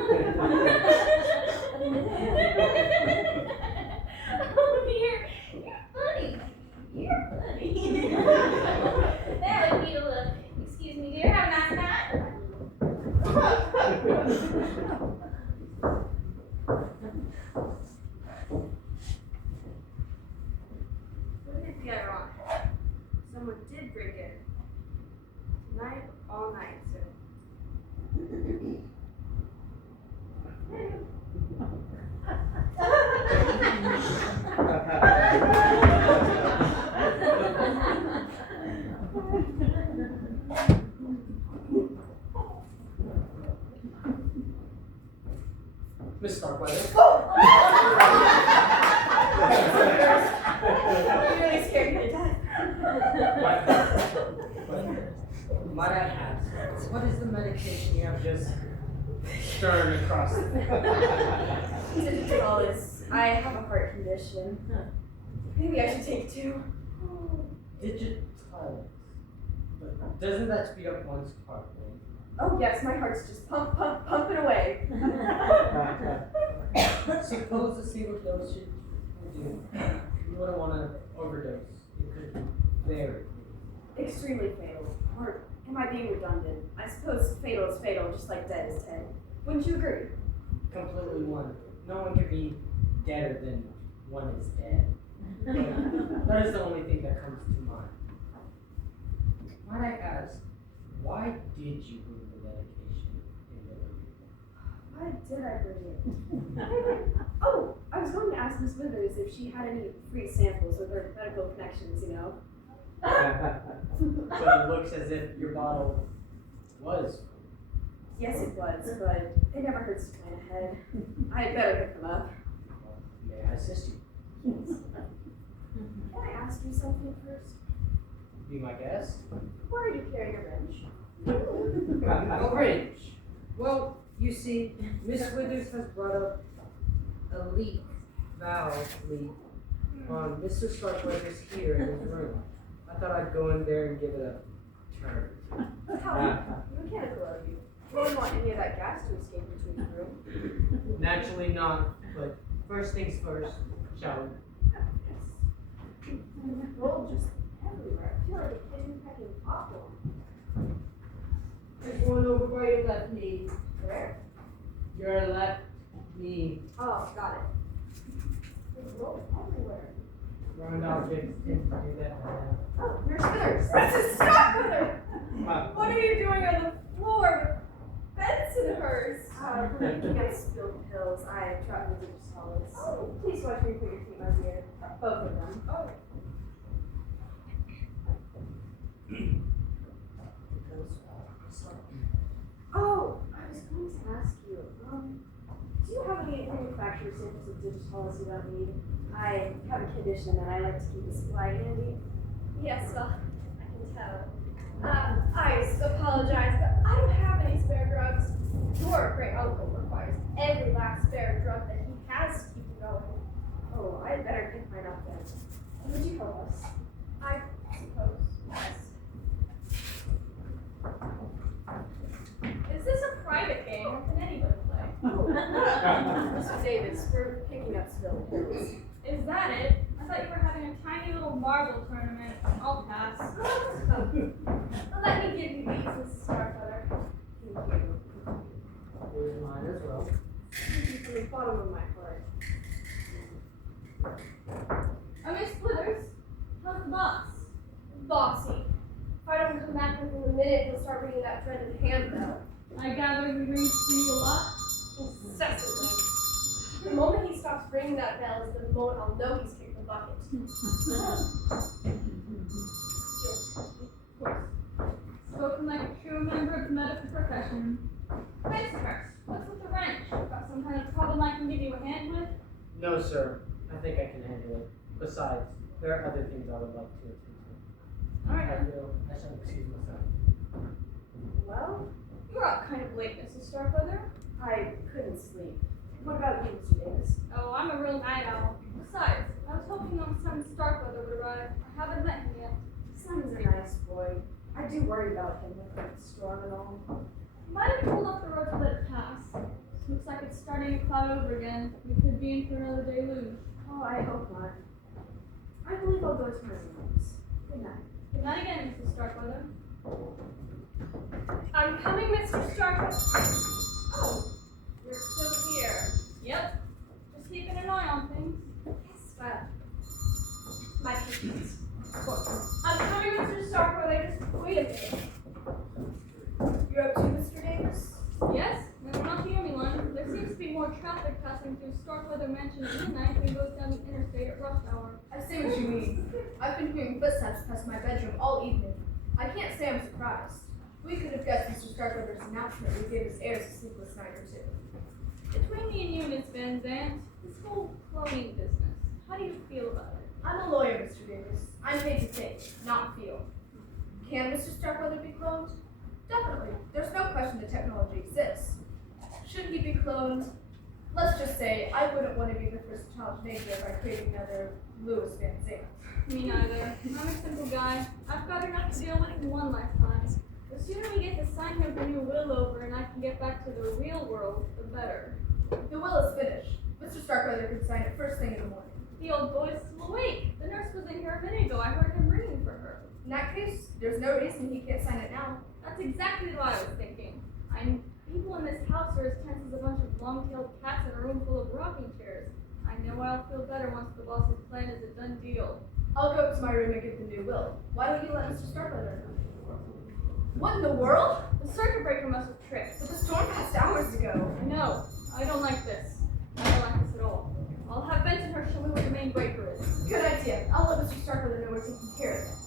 funny. You're funny. That would be a look. Excuse me, dear. Have a nice night. Wouldn't it be ironic? Someone did break in. Tonight, all night, so. Miss Starkweather. You really scared me to death. Might I ask, what is the medication you have just stirred across the Digitalis. I have a heart condition. Maybe I should take two. Digitalis. But doesn't that speed up one's heart rate? Oh yes, my heart's just pumping away. Suppose to see what dose you do. You wouldn't want to overdose. It could be very. Extremely fatal. Or am I being redundant? I suppose fatal is fatal, just like dead is dead. Wouldn't you agree? Completely one. No one can be deader than one is dead. But that is the only thing that comes to mind. Might I ask, why did you bring the medication in the Why did I bring it? Oh, I was going to ask Miss Withers if she had any free samples with her medical connections, you know. So it looks as if your bottle was. Yes, it was, but it never hurts to plan ahead. I had better pick them up. May I assist you? Can I ask you something first? Be my guest? Why are you carrying a wrench? A wrench. Well, you see, Miss Withers has brought up a leak, valve leak, on Mr. Starkweather's here in his room. I thought I'd go in there and give it a turn. How mechanical of you. You wouldn't want any of that gas to escape into his room. Naturally not, but first things first, shall we? Yes. Gold just everywhere. I feel like a kid packing popcorn. There's one over by your left knee. Where? Your left knee. Oh, got it. There's gold everywhere. Round objects tend to do that. Oh, Nurse Withers! Mrs. Starkweather! Uh, What are you doing on the floor with Bensonhurst? Picking up spilled pills. I dropped the digitalis. Oh, please watch me put your feet, my dear. Both of them. Oh. Oh, I was going to ask you, do you have any manufacturer samples of digitalis you don't need? I have a condition and I like to keep a supply handy. Yes, well, I can tell. I apologize, but I don't have any spare drugs. Your great uncle requires every last spare drug that he has to keep him going. Oh, I'd better pick mine up then. Would you help us? I suppose, yes. Is this a private game or can anybody play? Mr. Davis, we're picking up spilled pills. Is that it? I thought you were having a tiny little marble tournament. I'll pass. Let me give you these, Mrs. Starkweather. Thank you. Here's mine as well. Thank you from the bottom of my heart. Miss Withers, how's the boss? Bossy. If I don't come back within a minute, he'll start ringing that dreaded handbell. I gather he rings for you a lot? Incessantly. The moment he stops ringing that bell is the moment I'll know he's kicked the bucket. Spoken like a true member of the medical profession. Bensonhurst, what's with the wrench? Got some kind of problem I can give you a hand with? No, sir. I think I can handle it. Besides, there are other things I would like to attend to. Alright. I shall excuse myself. Well, You're up kind of late, Mrs. Starkweather. I couldn't sleep. What about you, Mr. Davis? Oh, I'm a real night owl. Besides, I was hoping young son Starkweather would arrive. I haven't met him yet. Son's a nice boy. I do worry about him with the storm and all. Might have pulled off the road to let it pass. Looks like it's starting to cloud over again. We could be in for another deluge. Oh, I hope not. I believe I'll go to my rooms. Good night. Good night again, Mrs. Starkweather. I'm coming, Mr. Starkweather. Oh, you're still here. Yep. Just keeping an eye on things. Yes, well, my patience. I'm coming, Mr. Starkweather. Just wait a minute. You're up to Mr. Davis? Yes, and we're not the only one. There seems to be more traffic passing through Starkweather Mansion at midnight than goes down the interstate at rush hour. I see what you mean. I've been hearing footsteps past my bedroom all evening. I can't say I'm surprised. We could have guessed Mr. Starkweather's announcement would give his heirs a sleepless night or two. Between me and you, Miss Van Zandt, this whole cloning business, how do you feel about it? I'm a lawyer, Mr. Davis. I'm paid to think, not feel. Can Mr. Starkweather be cloned? Definitely. There's no question the technology exists. Should he be cloned? Let's just say I wouldn't want to be the first child made there by creating another Louis Van Zandt. Me neither. I'm a simple guy. I've got enough to deal with in one lifetime. The sooner we get to sign him the new will over and I can get back to the real world, the better. The will is finished. Mr. Starkweather can sign it first thing in the morning. The old boy's still awake. The nurse was in here a minute ago. I heard him ringing for her. In that case, there's no reason he can't sign it now. That's exactly what I was thinking. People in this house are as tense as a bunch of long-tailed cats in a room full of rocking chairs. I know I'll feel better once the boss's plan is a done deal. I'll go to my room and get the new will. Why don't you let Mr. Starkweather know? What in the world? The circuit breaker must have tripped. But the storm passed hours ago. I know. I don't like this. I don't like this at all. I'll have Bensonhurst show me where the main breaker is. Good idea. I'll let Mr. Starkweather know we're taking care of it.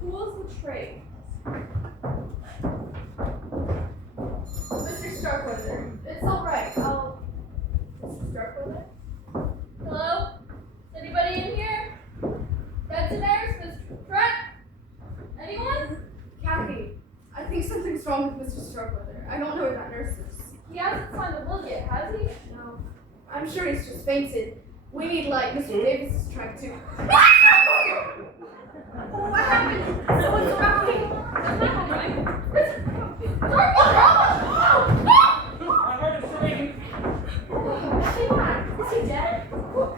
Tools and trade. Mr. Starkweather, it's all right. Mr. Starkweather? Hello? Is anybody in here? Bensonhurst? Mr. Trent? Anyone? Kathy, I think something's wrong with Mr. Starkweather. I don't know where that nurse is. He hasn't signed the will yet, has he? No. I'm sure he's just fainted. We need, like, Mr. Davis's track too. What happened? Someone's drowning. That's not happening. I heard a scream. Is he dead? Poor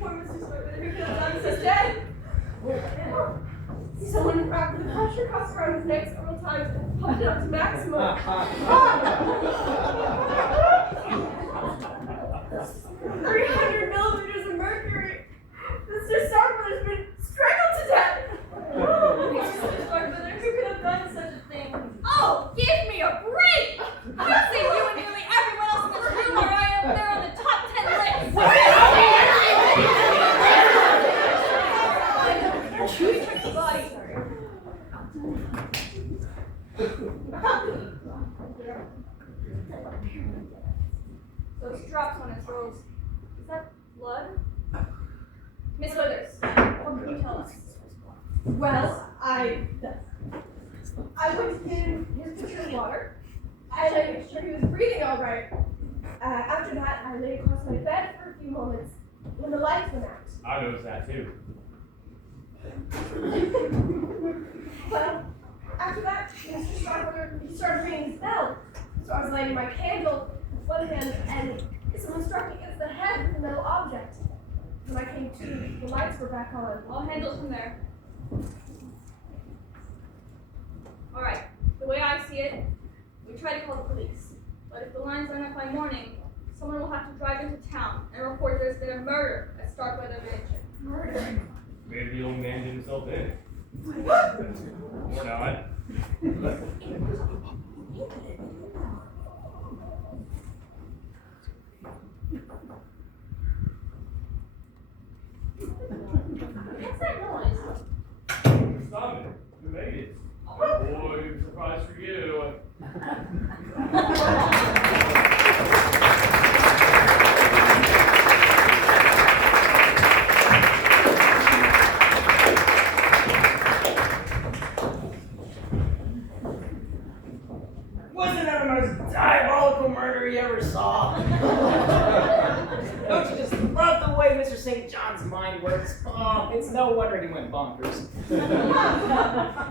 Mr. Starkweather, who could have done this? He's dead. Someone wrapped the pressure cuffs around his neck several times and pumped it up to maximum. 300 millimeters of mercury. Mr. Starkweather's been strangled to death. Mr. Starkweather, who could have done such a thing? Oh, give me a break! I'd say you and nearly everyone else in this room where I am there on the top 10 list. Body. Those drops on his rose. Is that blood? Miss Withers, what can you tell us? Well, I went to get him his pitcher of water, and I made sure he was breathing all right. After that, I lay across my bed for a few moments when the lights went out. I noticed that too. Well, after that, Mr. Starkweather, he started ringing his bell. So I was lighting my candle with one hand, and someone struck me against the head with a metal object. When I came to, the lights were back on. I'll handle it from there. Alright, the way I see it, we try to call the police. But if the lines aren't up by morning, someone will have to drive into town and report there's been a murder at Starkweather Mansion. Murder? Maybe the old man did himself in. What? Or not. What's that noise? Stop it. Who made it? Oh boy, surprise for you. Wasn't that the most diabolical murder you ever saw? Don't you just love the way Mr. St. John's mind works? Oh, it's no wonder he went bonkers.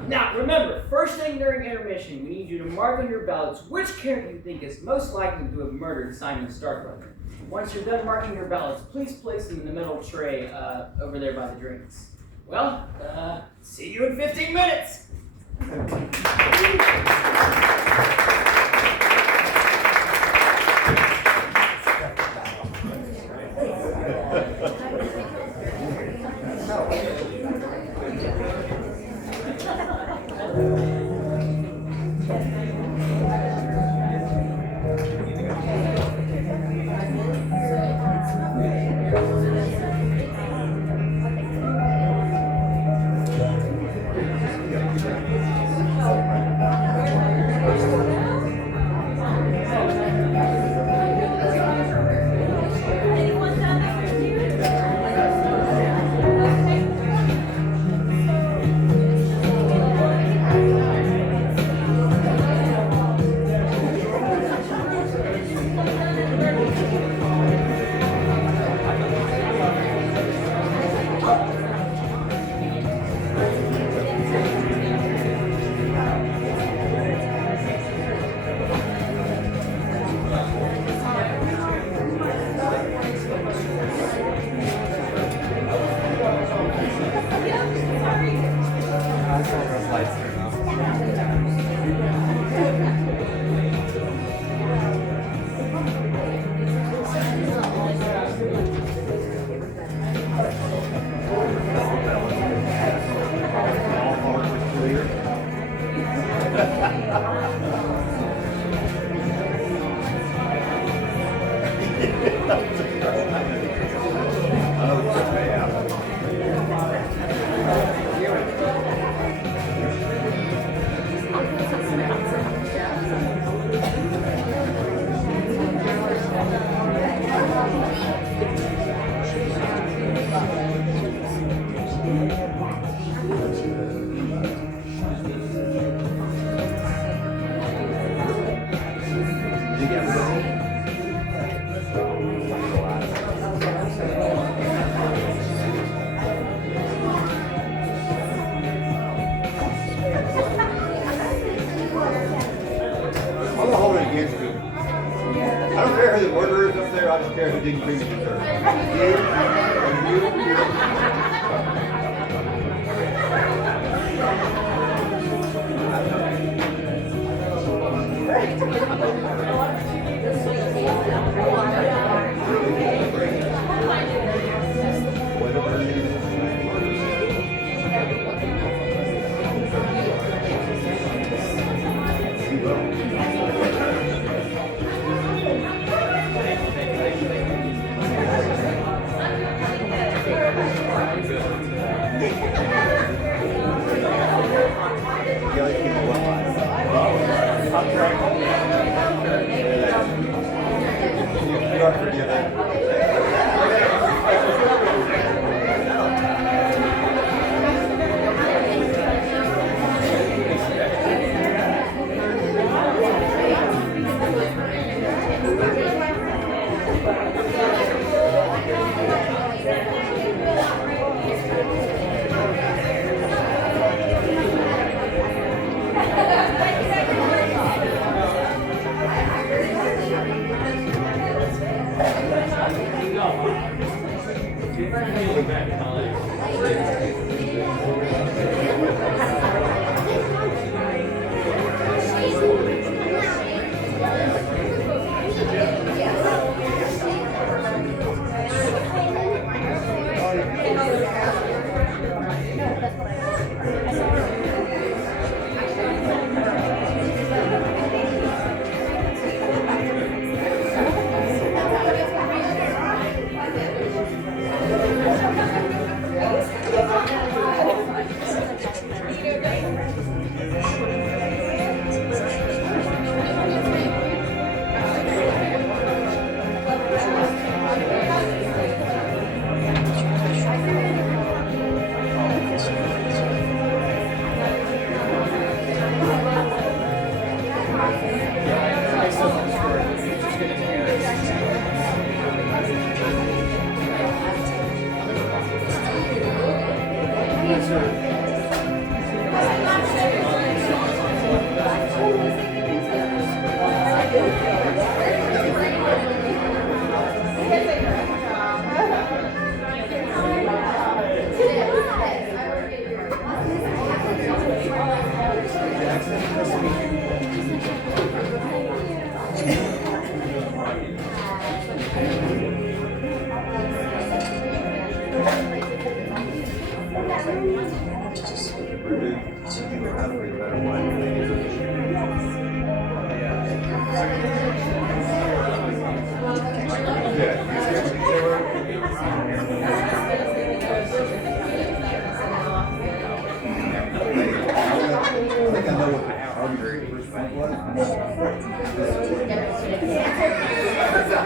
Now, remember, first thing during intermission, we need you to mark on your ballots which character you think is most likely to have murdered Simon Starkweather. Once you're done marking your ballots, please place them in the middle tray over there by the drinks. Well, see you in 15 minutes. I'm gonna hold it against you. I don't care who the murderer is up there, I just care who didn't bring the dessert. You are forgiven.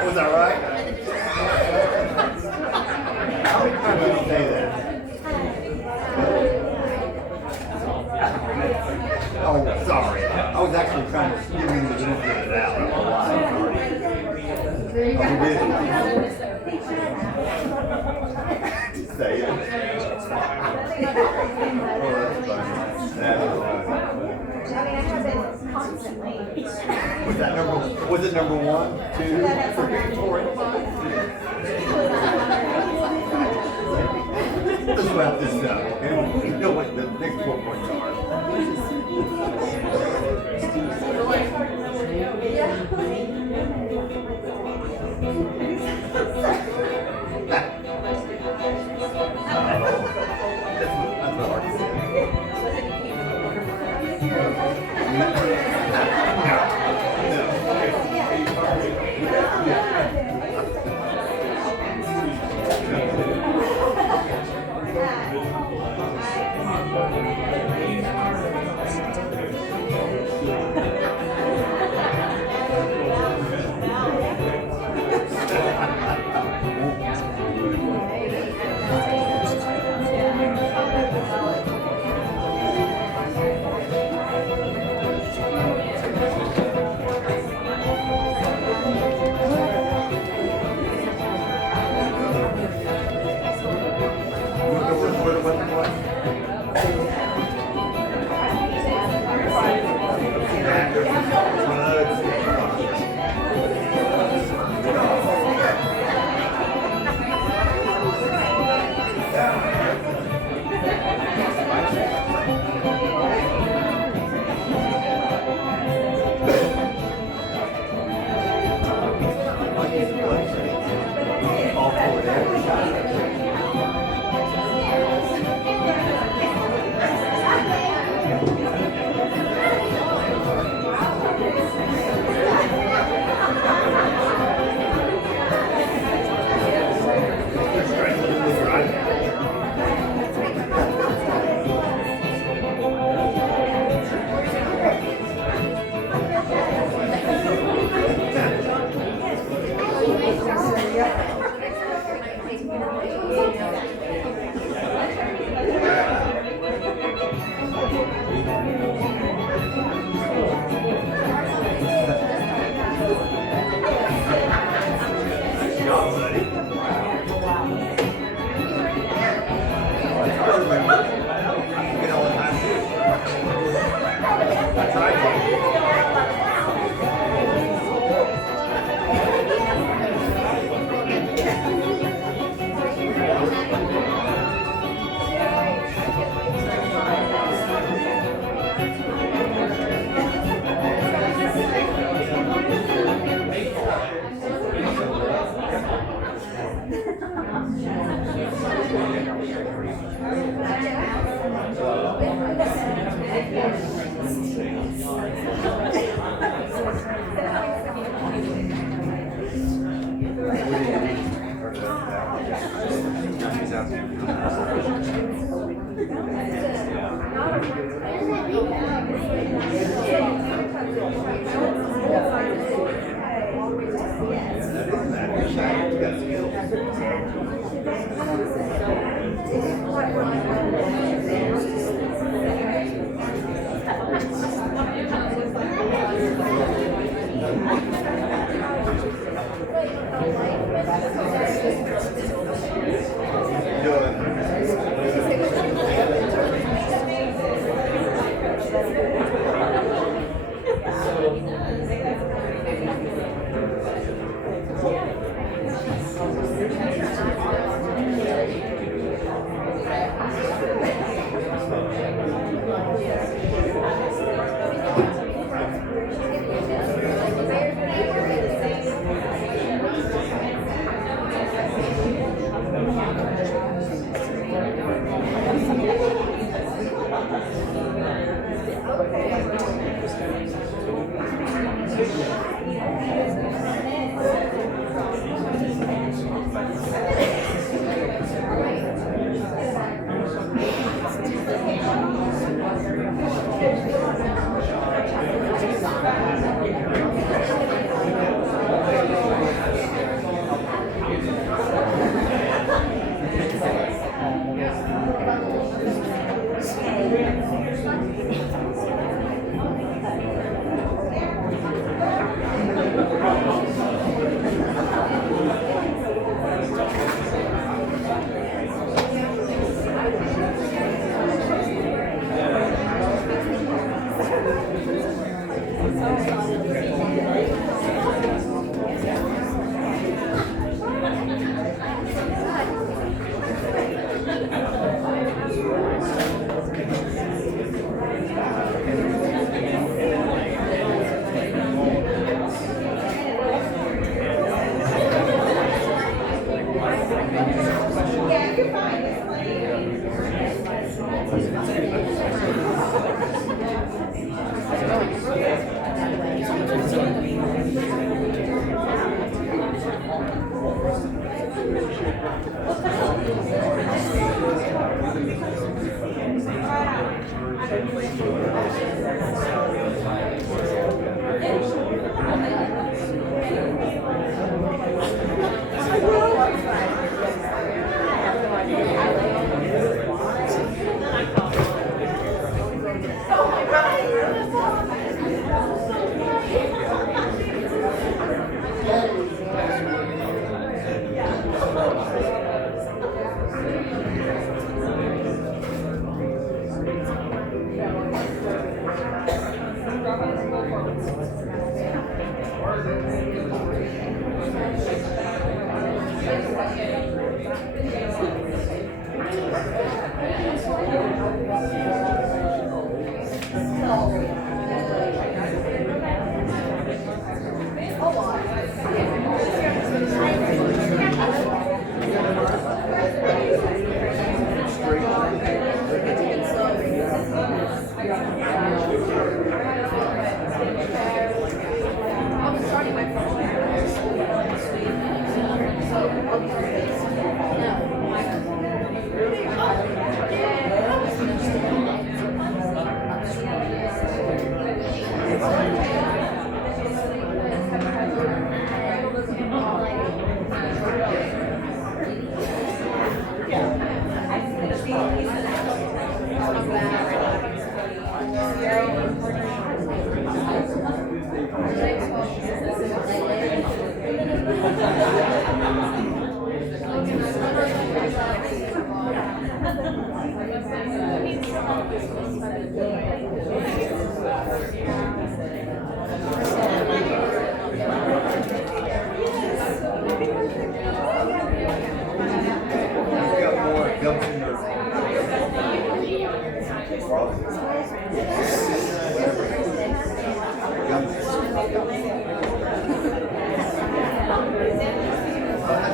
Was that right? How many times did you say that? Oh, sorry. I was actually trying to give you the benefit of the doubt. I don't know why. Oh, you did. Say it. Oh, that's funny. That is funny. Was it number 1, 2, 3, 4, and 5? Let's wrap this up, okay? You know what the next 4 points are. That's what hard to say. No.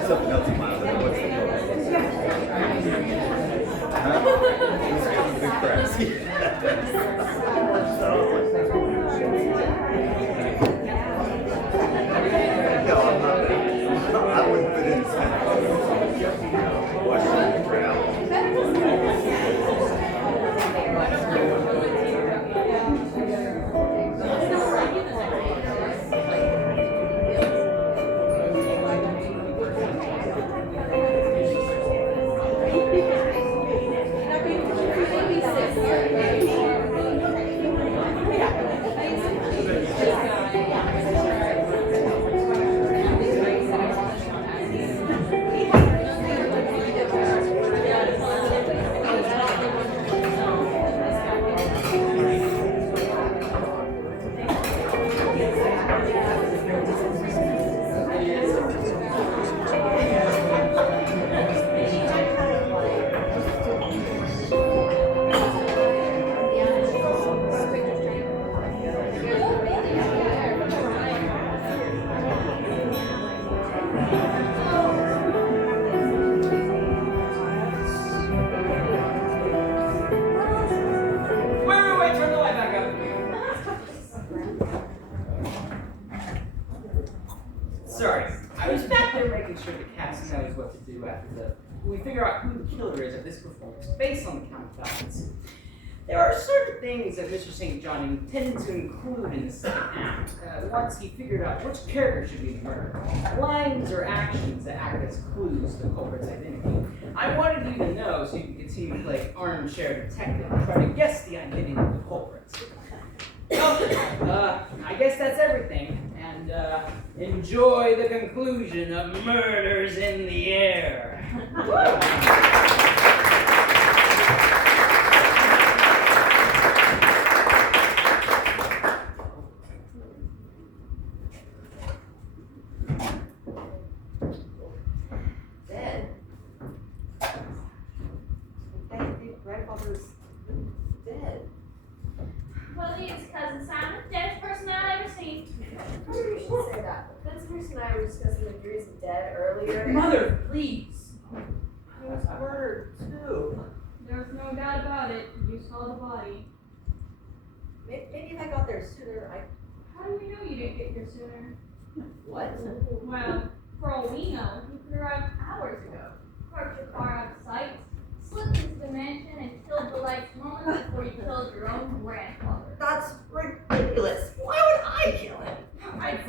got something else in mind. What's the big press. No, I'm not. I wouldn't fit inside. Western crowd. Wait, turn the light back up. Sorry, I was back there making sure the cast knows what to do after we figure out who the killer is of this performance based on the count of ballots. There are certain things that Mr. St. John intended to include in the second act once he figured out which character should be the murderer. Lines or actions that act as clues to the culprit's identity. I wanted you to know so you can continue to play armchair detective and try to guess the identity of the culprit. Well, I guess that's everything. And enjoy the conclusion of Murders in the Air. Dead? I think grandfather's dead. Well, he is cousin Simon, deadest person I've ever seen. Maybe you should say that. Vincent and I were discussing the theories of dead earlier. Mother, please. He was murdered too. There's no doubt about it. You saw the body. Maybe if I got there sooner, How do we know you didn't get here sooner? What? Well, for all we know, you could arrive hours ago. Parked your car out of sight, slipped into the mansion, and killed the lights moments before you killed your own grandfather. That's ridiculous. Why would I kill him? I'd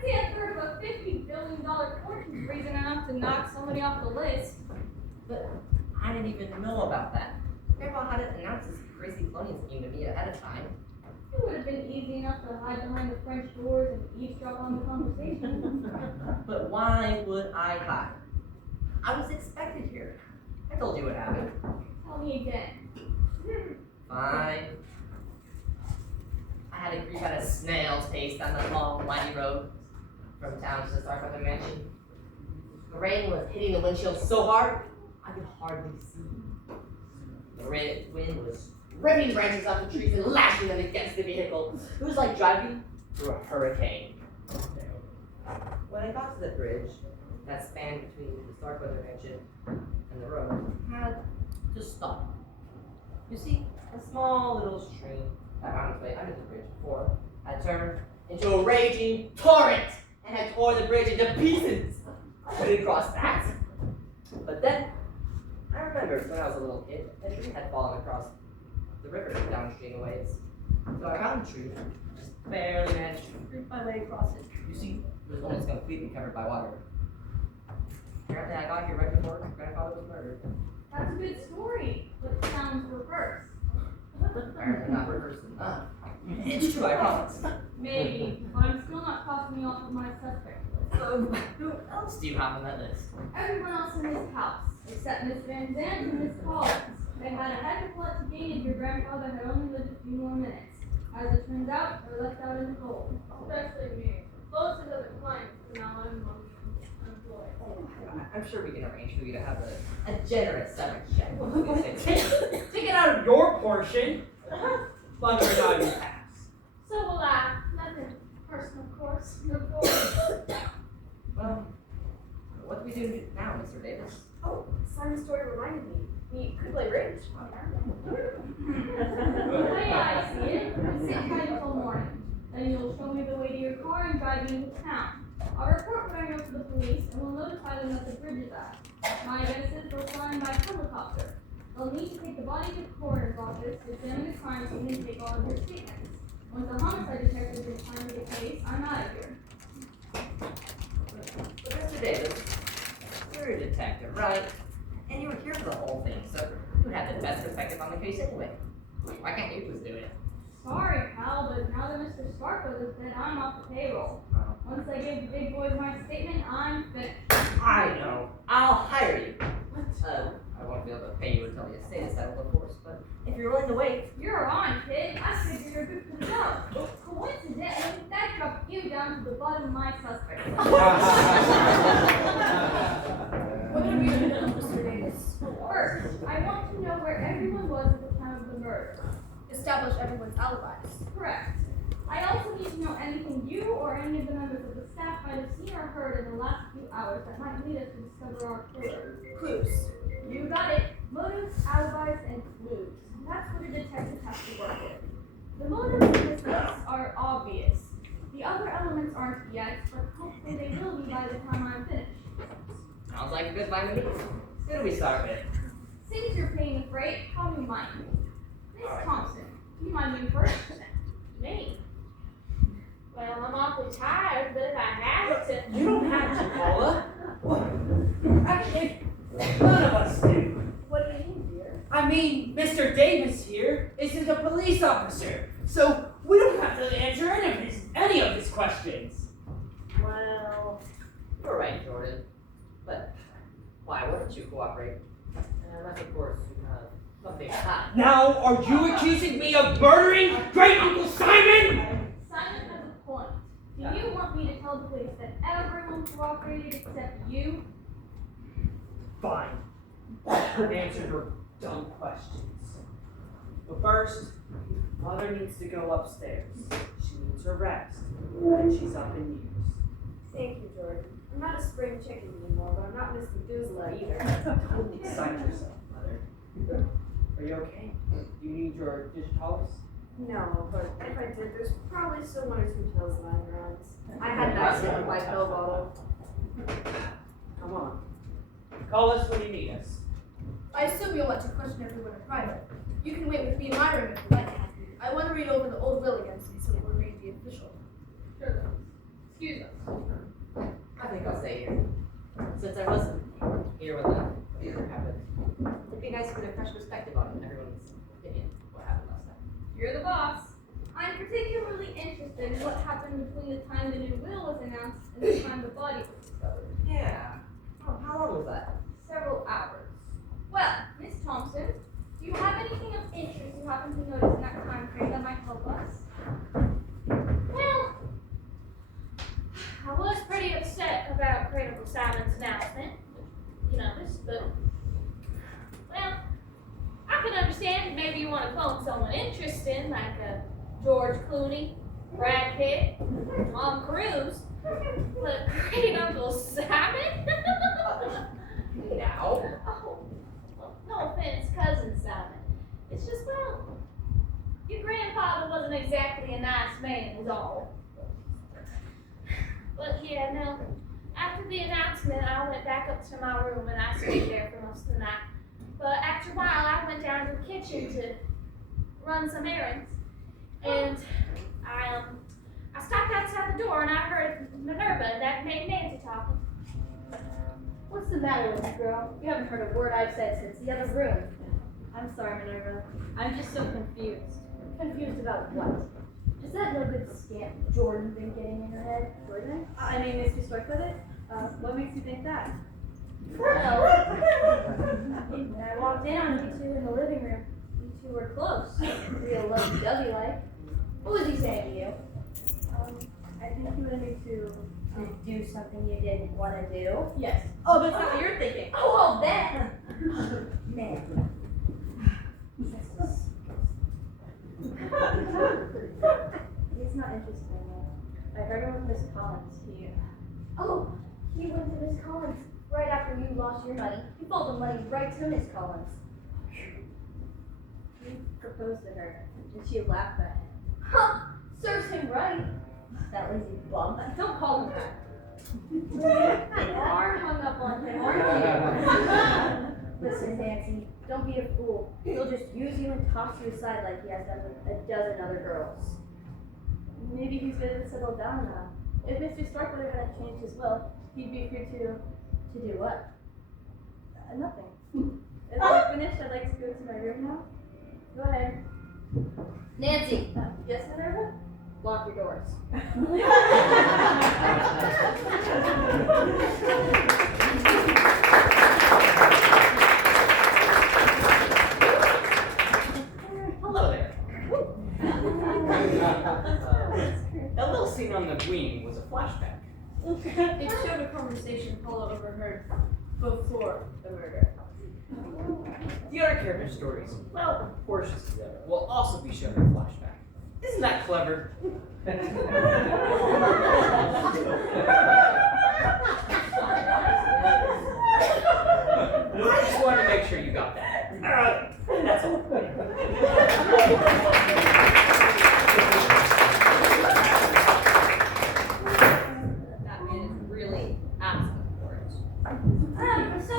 say a third of a $50 billion fortune is reason enough to knock somebody off the list. But I didn't even know about that. Grandpa hadn't announced his crazy cloning scheme to me ahead of time. It would have been easy enough to hide behind the French doors and eavesdrop on the conversation. But why would I hide? I was expected here. I told you what happened. Tell me again. Fine. I had to creep at a snail's pace down the long, windy road from town to the Starkweather mansion. The rain was hitting the windshield so hard, I could hardly see. The wind was ripping branches off the trees and lashing them against the vehicle. It was like driving through a hurricane. When I got to the bridge that spanned between the Starkweather mansion and the road, I had to stop. You see, a small little stream that found its way under the bridge before had turned into a raging torrent and had torn the bridge into pieces. I couldn't cross that. But then, I remembered when I was a little kid, a tree had fallen across the river downstream a ways. So I found the tree, just barely managed to creep my way across it. You see, it was almost completely covered by water. Apparently I got here right before grandfather was murdered. That's a good story, but it sounds reversed. Apparently not reversing. It's true, I promise. Maybe, but I'm still not crossing you off of my suspect list. Who else do you have on that list? Everyone else in this house, except Miss Van Zandt and Miss Collins. They had a heck of a lot to gain if your grandfather had only lived a few more minutes. As it turns out, they're left out in the cold. Especially me. Most of the other clients are now unemployed. I'm sure we can arrange for you to have a generous severance check. Take it out of your portion. But we're not in pass. So will I. Nothing personal, of course. Of course. Well, we do now, Mr. Davis? Oh, Simon's story reminded me. We could play bridge. Oh yeah, I see it. You sit tight until morning. Then you'll show me the way to your car and drive me into town. I'll report what I know to the police and we'll notify them that the bridge is out. My guess is they'll fly in by helicopter. They'll need to take the body to the coroner's office, examine the crime scene, and take all of your statements. Once the homicide detective is assigned to the case, I'm out of here. But Mr. Davis, you're a detective, right? And you were here for the whole thing, so you have the best perspective on the case anyway. Why can't you just do it? Sorry, pal, but now that Mr. Sparkle is dead, I'm off the payroll. Once I give the big boys my statement, I'm finished. I know. I'll hire you. I won't be able to pay you until the estate is settled, of course, but if you're willing to wait. You're on, kid. I figured you're good for the job. Coincidentally, that dropped you down to the bottom of my suspect list. What have you done, Mr. Davis? First, I want to know where everyone was at the time of the murder. Establish everyone's alibis. Correct. I also need to know anything you or any of the members of the staff might have seen or heard in the last few hours that might lead us to discover our killer. Clues. You got it. Motives, alibis, and clues. That's what a detective has to work with. The motives in this case are obvious. The other elements aren't yet, but hopefully they will be by the time I'm finished. Sounds like a good plan to me. Who do we start with? Since you're paying the freight, call me Mike. Miss Thompson, do you mind me first? Me? Well, I'm awfully tired, but if I have to. You don't have to, Paula. Actually, none of us do. What do you mean, dear? I mean, Mr. Davis here isn't a police officer, so we don't have to answer any of his questions. Well, you're right, Jordan. But why wouldn't you cooperate? Unless, of course, you have something hot. Now, are you accusing me of murdering Great Uncle Simon? Simon has a point. Do you want me to tell the police that everyone cooperated except you? Fine. Answer your dumb questions. But first, Mother needs to go upstairs. She needs her rest, and she's up in years. Thank you, Jordan. I'm not a spring chicken anymore, but I'm not Miss Methuselah either. Don't excite yourself, Mother. Are you okay? Do you need your dish towels? No, but if I did, there's probably still one or two pills lying around. I had an accident with my pill bottle. Come on. Call us when you need us. I assume you'll want to question everyone in private. You can wait with me in my room if you like. I want to read over the old will again since it will remain the official. Sure. Excuse us. I think I'll stay here. Since I wasn't here when the murder happened, it'd be nice to get a fresh perspective on everyone's opinion of what happened last night. You're the boss. I'm particularly interested in what happened between the time the new will was announced and the time the body was discovered. Yeah. Oh, how long was that? Several hours. Well, Miss Thompson, do you have anything of interest you happen to notice in that time frame that might help us? Well, I was pretty upset about Great Uncle Simon's announcement. You noticed, but well, I could understand maybe you want to clone someone interesting like George Clooney, Brad Pitt, Tom Cruise, but Great Uncle Simon? Now? Oh, well, no offense, cousin Simon. It's just, well, your grandfather wasn't exactly a nice man, is all. But yeah, no. After the announcement, I went back up to my room and I stayed there for most of the night. But after a while, I went down to the kitchen to run some errands, and I stopped outside the door and I heard Minerva, that maid Nancy, talking. What's the matter with you, girl? You haven't heard a word I've said since the other room. I'm sorry, Minerva. I'm just so confused. Confused about what? Is that no good scamp Jordan been getting in your head? Jordan? I mean, makes you start with it? What makes you think that? Well, when I walked in on you two in the living room, you two were close. Real lovey-dovey like. What was he saying to you? I think he wanted me to do something you didn't want to do. Yes. Oh, that's not what you're thinking. Oh, well then. Man. He's not interested in that. I heard him with Miss Collins. Oh, he went to Miss Collins right after you lost your money, he folded the money right to Miss Collins. He proposed to her, and she laughed at him. Huh! Serves him right. That lazy bum. Don't call him that. You are hung up on him, aren't you? Listen, Nancy, don't be a fool. He'll just use you and toss you aside like he has done with a dozen other girls. Maybe he's ready to settle down now. If Mr. Starkweather hadn't changed his will, he'd be free to do what? Nothing. If we're finished, I'd like to go to my room now. Go ahead. Nancy! Yes, Minerva? Lock your doors. Hello there. That little scene on the wing was a flashback. It showed a conversation Paula overheard before the murder. The other character stories, well, portions together, will also be shown in flashback. Isn't that clever? I just wanted to make sure you got that. Alright, that's all. That man is really asking for it. So,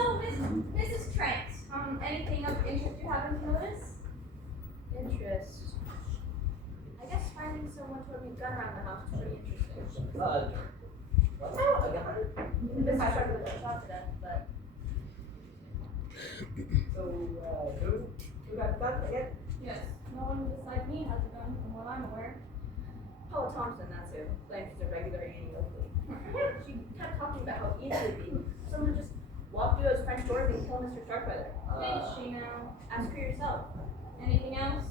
Mrs. Trent, anything of interest you happen to notice? Interest. I guess finding someone to have a gun around the house is pretty interesting. Mr. Starkweather was shot to death, but So, who got the gun again? Yes, no one besides me has a gun, from what I'm aware. Paula Thompson, that's who. Claims she's a regular Annie Oakley. She kept talking about how easy it'd be. Someone just walk through those French doors and kill Mr. Starkweather. Is she now? Ask her yourself. Anything else?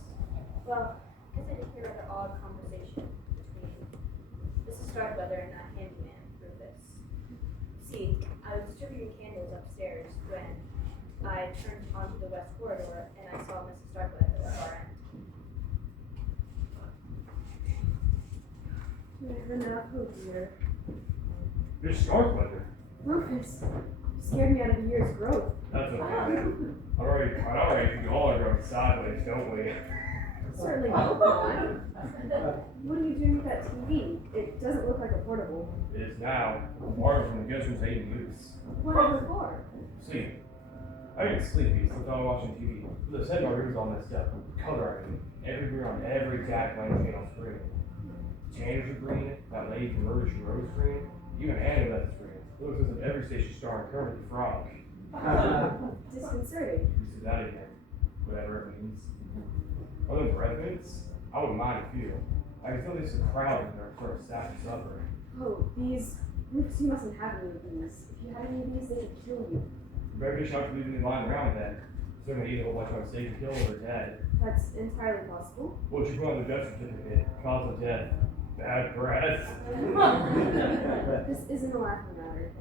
Well, I guess I did hear a rather odd conversation between Mrs. Starkweather and that handyman, Rufus. See, I was distributing candles upstairs when I turned onto the west corridor and I saw Mrs. Starkweather at the far end. Never know who here. You're Starkweather. Rufus, you scared me out of a year's growth. That's okay, man. I already think we all are growing sideways, don't we? Certainly hope not. What are you doing with that TV? It doesn't look like a portable. It is now. Borrowed from the guest room's 8 use. What is it for? Sleep. I get sleepy, so I'm watching TV. The set of my room's all messed up. Coloring everywhere on every Jack Lane channel screen. Channels are green, that lady from Murder She Wrote screen, even Annie left the screen. It looks as if every station starring Kermit the Frog. Disconcerting. You see that again, whatever it means. Are those bread mints? I wouldn't mind a few. I can tell there's a crowd in there for a staff supper. Oh, these. Rufus, you mustn't have any of these. If you had any of these, they could kill you. You better get shot for leaving me lying around then. They're gonna eat a whole bunch of mistake and kill or they're dead. That's entirely possible. What you put on the death certificate? Cause of death. Bad breath. This isn't a laughing matter.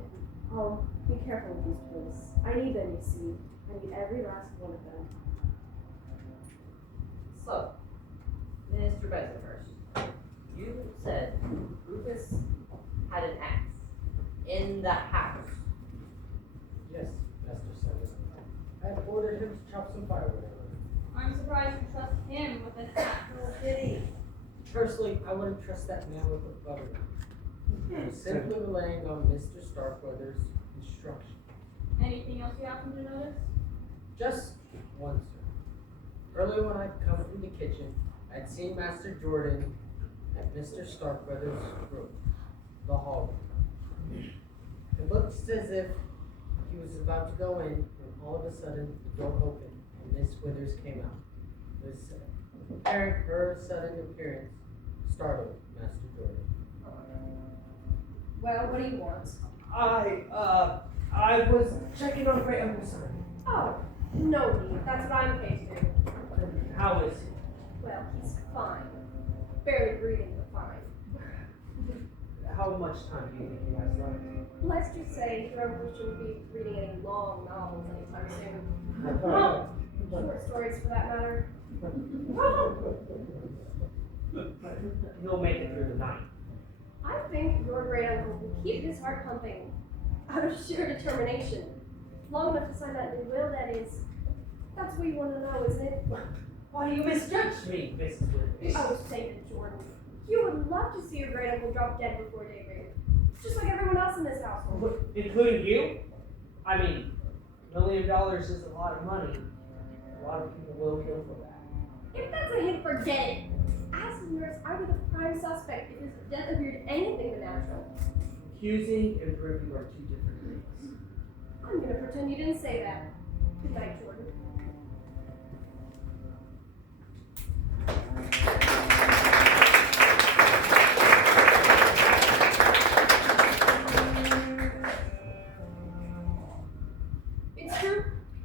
Oh, be careful with these pills. I need them, you see. I need every last one of them. So, Mr. Bensonhurst, you said Rufus had an axe in the house. Yes, Master Seven. I have ordered him to chop some firewood. I'm surprised you trust him with an actual city. Personally, I wouldn't trust that man with a butter. I'm simply relying on Mr. Starkweather's instruction. Anything else you happen to notice? Just one, sir. Earlier when I'd come from the kitchen, I'd seen Master Jordan at Mr. Starkweather's room, the hallway. It looked as if he was about to go in when all of a sudden the door opened and Miss Withers came out. Her sudden appearance startled Master Jordan. Well, what do you want? I was checking on Great Uncle Son. Oh, no need. That's what I'm paid to do. How is he? Well, he's fine. Barely breathing, but fine. How much time do you think he has left? Let's just say the revolution will be reading any long novels anytime soon. Short stories for that matter. He'll make it through the night. I think your great uncle will keep his heart pumping out of sheer determination. Long enough to sign that new will, that is. That's what you want to know, isn't it? Why do you misjudge me, Mrs. Woodfish? I was saving Jordan. You would love to see your great uncle drop dead before daybreak. Just like everyone else in this household. Including you? I mean, $1 million is a lot of money. A lot of people will kill for that. If that's a hint, forget it. As a nurse, I was the prime suspect because the death appeared anything but natural. Accusing and proving are two different things. I'm gonna pretend you didn't say that. Good night, Jordan. It's true.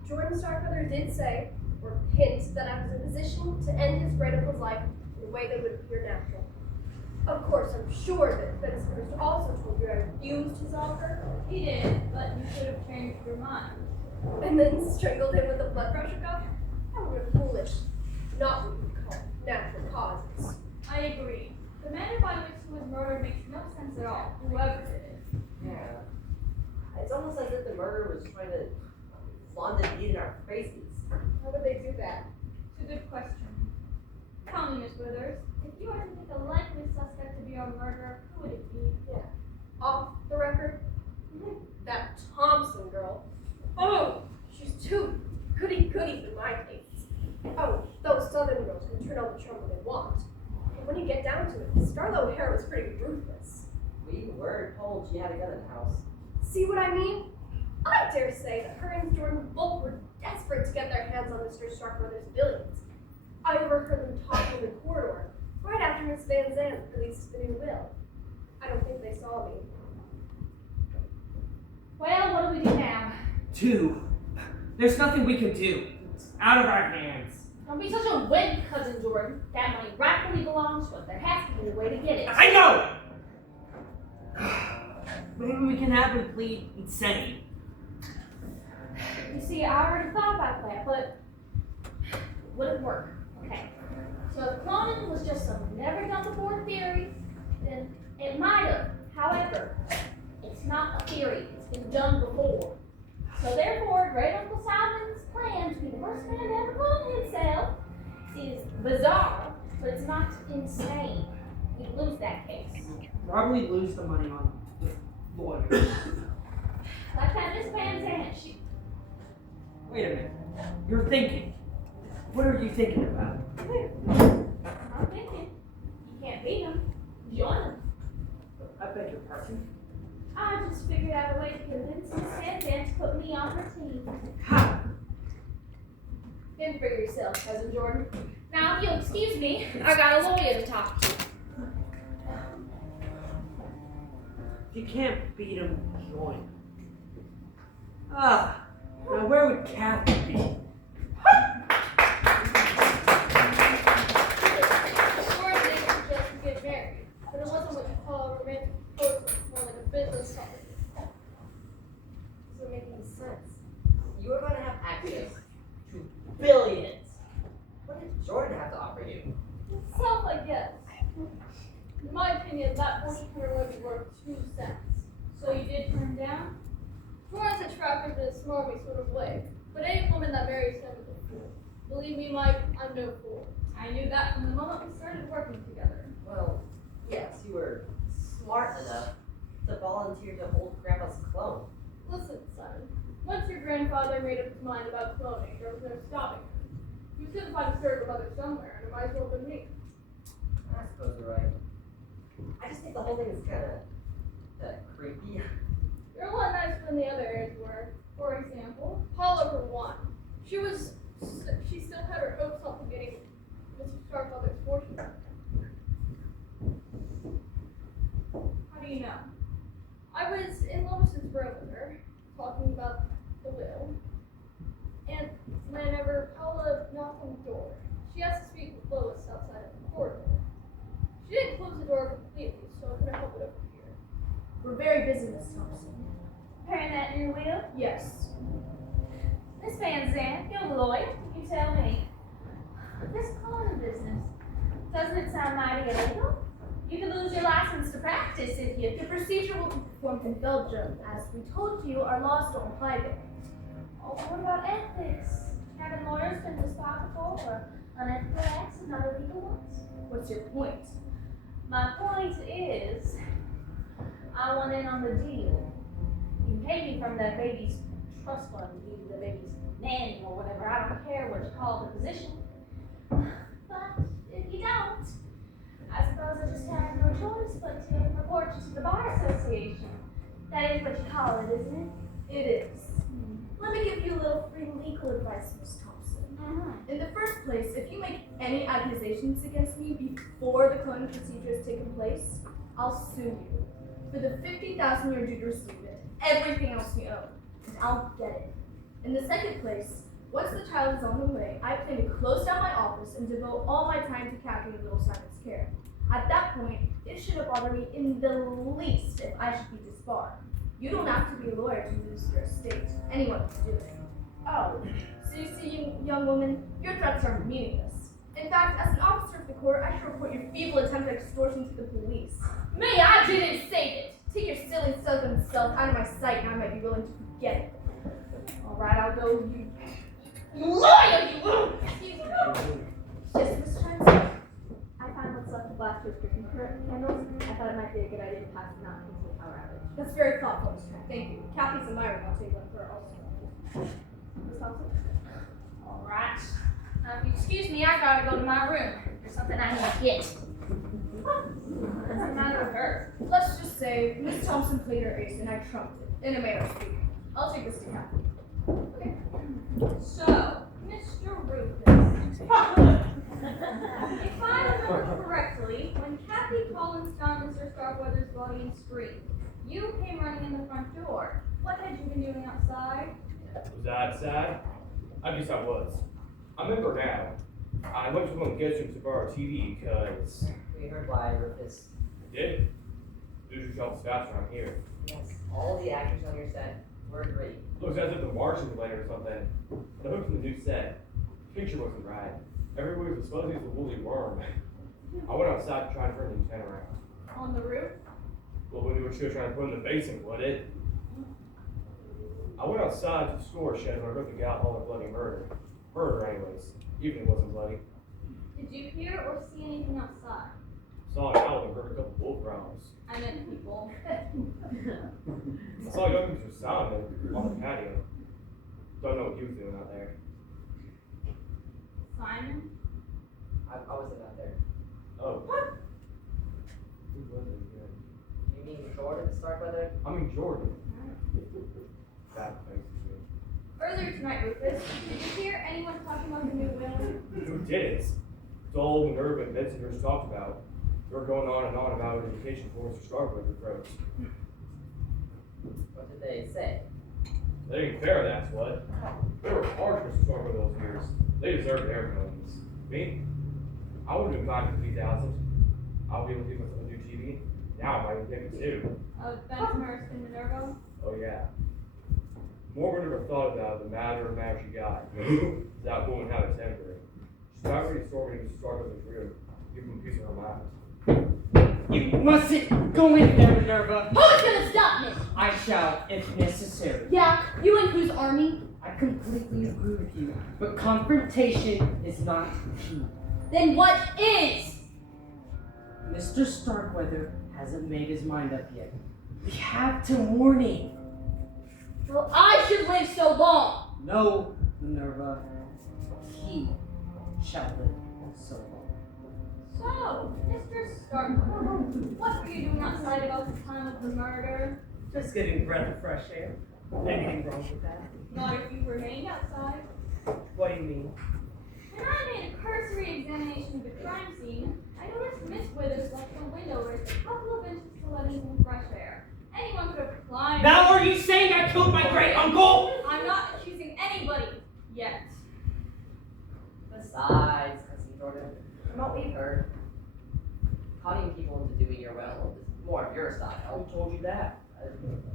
Jordan Starkweather did say, or hint, that I was in a position to end his great uncle's life in a way that would appear natural. Of course, I'm sure that Fitzhurst also told you I refused his offer. He did, but you could have changed your mind. And then strangled him with a blood pressure cuff? That would have been foolish. Not what we call natural causes. I agree. The manner by which he was murdered makes no sense at all, whoever did it. Yeah. It's almost as if the murderer was trying to flaunt the deed in our faces. How would they do that? It's a good question. Tell me, Miss Withers, if you were to pick a likely suspect to be our murderer, who would it be? Yeah. Off the record, that Thompson girl. Oh, she's too goody-goody for my taste. Oh, those southern girls can turn on the charm when they want. But when you get down to it, Scarlett O'Hara was pretty ruthless. We were told she had a gun in the house. See what I mean? I dare say that her and Jordan both were desperate to get their hands on Mr. Starkweather's billions. I overheard them talking in the corridor right after Miss Van Zandt released the new will. I don't think they saw me. Well, what do we do now? There's nothing we can do. It's out of our hands. Don't be such a wimp, Cousin Jordan. That money rightfully belongs to us. There has to be a way to get it. I know! Maybe we can have him plead insane. You see, I already thought about that, but it wouldn't work. Okay. So if cloning was just some never done before theory, then it might have. However, it's not a theory. It's been done before. So therefore, Great Uncle Simon's plan to be the first man to ever clone himself is bizarre, but it's not insane. We lose that case. Probably lose the money on the lawyers. Like that Miss Van Zandt, she... Wait a minute. You're thinking. What are you thinking about? I'm thinking. You can't beat him. Join him. I beg your pardon. I just figured out a way to convince Miss Van Zandt to put me on her team. How? Think for yourself, Cousin Jordan. Now, if you'll excuse me, I got a lawyer to talk to. If you can't beat him, join him. Now where would Kathy be? Jordan didn't suggest we get married, but it wasn't what you call a romantic proposal. It's more like a business proposition. Doesn't make any sense. You are going to have access to billions. What did Jordan have to offer you? Itself, I guess. In my opinion, that fortune would be worth 2 cents. So you did turn him down? Jordan's attractive in a smarmy sort of way, but any woman that marries him is a fool. Believe me, Mike, I'm no fool. I knew that from the moment we started working together. Well, yes, you were smart enough to volunteer to hold Grandpa's clone. Listen, son. Once your grandfather made up his mind about cloning, there was no stopping him. He was going to find a surrogate mother somewhere, and it might as well have been me. I suppose you're right. I just think the whole thing is kind of creepy. You're a lot nicer than the other heirs were. For example, Paula for one. She still had her hopes on getting Mr. Starkweather's fortune. How do you know? I was in Lois's room with her, talking about the will. And whenever Paula knocked on the door, she asked to speak with Lois outside of the corridor. She didn't close the door completely, so I couldn't help it over here. We're very busy, Miss Thompson. Preparing that new will? Yes. Miss Van Zandt, you're the lawyer. You tell me. This cloning business, doesn't it sound mighty illegal? You could lose your license to practice if you... The procedure will be performed in Belgium. As we told you, our laws don't apply there. Oh, what about ethics? Having lawyers been responsible for unethical acts and not illegal ones? What's your point? My point is, I want in on the deal. You can pay me from that baby's trust fund, you the baby's nanny or whatever. I don't care what you call the position. But if you don't, I suppose I just have no choice but to report you to the Bar Association. That is what you call it, isn't it? It is. Let me give you a little free legal advice, Miss Thompson. In the first place, if you make any accusations against me before the cloning procedure has taken place, I'll sue you for the $50,000 you're due to receive it, everything else you own, and I'll get it. In the second place, once the child is on the way, I plan to close down my office and devote all my time to Kathy and little Simon's care. At that point, it shouldn't bother me in the least if I should be disbarred. You don't have to be a lawyer to lose your estate. Anyone can do it. Oh, so you see, young woman, your threats are meaningless. In fact, as an officer of the court, I should report your feeble attempt at extortion to the police. Me, I didn't say it! Take your silly southern self out of my sight and I might be willing to forget it. Alright, I'll go, you Lawyer, you! Excuse me. Yes, Miss Johnson. I found what's left of last year's Christmas candles. I thought it might be a good idea to pass them out in case of a power outage. That's very thoughtful, Miss Trent. Thank you. Kathy's in my room. I'll take one for her also. Miss Thompson? Alright. Now, if you excuse me, I gotta go to my room. There's something I need to get. What's the matter with her? Let's just say Miss Thompson played her ace and I trumped it, in a manner of speaking. I'll take this to Kathy. Okay? So, Mr. Rufus. If I remember correctly, when Kathy Collins found Mr. Starkweather's body and screamed, you came running in the front door. What had you been doing outside? Was that sad? I guess I was. I remember now. I went to one of the guest rooms to borrow a TV because... We heard why, Rufus. I did? Lose yourself fast around here. Yes, all the actors on your set were great. Looks as if the Martian was later or something. But I hooked from the new set. The picture wasn't right. Everybody was supposed to be a woolly worm. I went outside to try and turn the antenna around. On the roof? Well, we were sure trying to put in the basin, would it? I went outside to the store shed when I heard the gal holler bloody murder. Heard her anyways, even if it wasn't bloody. Did you hear or see anything outside? Saw an owl and heard a couple wolf growls. I meant people. I saw young Mr. Solomon on the patio. Don't know what he was doing out there. Simon? I wasn't out there. Oh. What? Who was it again? You mean Jordan Starkweather? I mean Jordan. That place is good. Earlier tonight, Rufus, did you hear anyone talking about the new will? Who did it? Dole, Minerva, and Bensonhurst talked about. They were going on and on about education for Mr. Starkweather folks. What did they say? They didn't care, that's what. They were hard for Mr. Starkweather those years. They deserved their millions. Me? I would have been fine for 3,000. I'll be able to give myself a new TV. Now I might even take it too. Of Bensonhurst and Minerva? Oh yeah. More never thought about the matter she got. That woman had a temper. She's not ready to storm into Starkweather's room. Give him a piece of her mind. You mustn't go in there, Minerva. Who's gonna stop me? I shall, if necessary. Yeah, you and whose army? I completely agree with you, but confrontation is not key. Then what is? Mr. Starkweather hasn't made his mind up yet. We have to warn him. Well, I should live so long. No, Minerva. He shall live so long. So, Mr. Starkweather, what were you doing outside about the time of the murder? Just getting a breath of fresh air. Anything wrong with that? Not if you remained outside. What do you mean? When I made a cursory examination of the crime scene, I noticed Miss Withers left the window raised a couple of inches to let in some fresh air. Anyone could have climbed. Now are you saying I killed my great uncle? I'm not accusing anybody yet. Besides, Cousin Jordan, from what we've heard, conning people into doing your will is more of your style. Who told you that?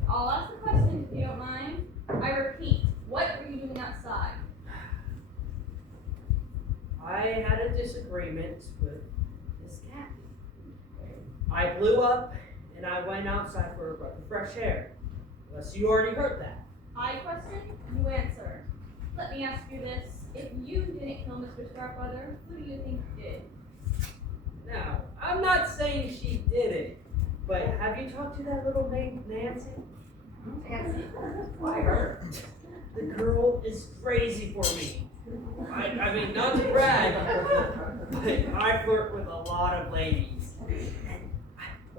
I'll ask the question if you don't mind. I repeat, what were you doing outside? I had a disagreement with Miss Kathy. I blew up and I went outside for a breath of fresh air. Unless you already heard that. I question, you answer. Let me ask you this. If you didn't kill Mr. Starkweather, who do you think did? Now, I'm not saying she did it, but have you talked to that little maid, Nancy? Nancy? Why her? The girl is crazy for me. I mean, not to brag, but I flirt with a lot of ladies. And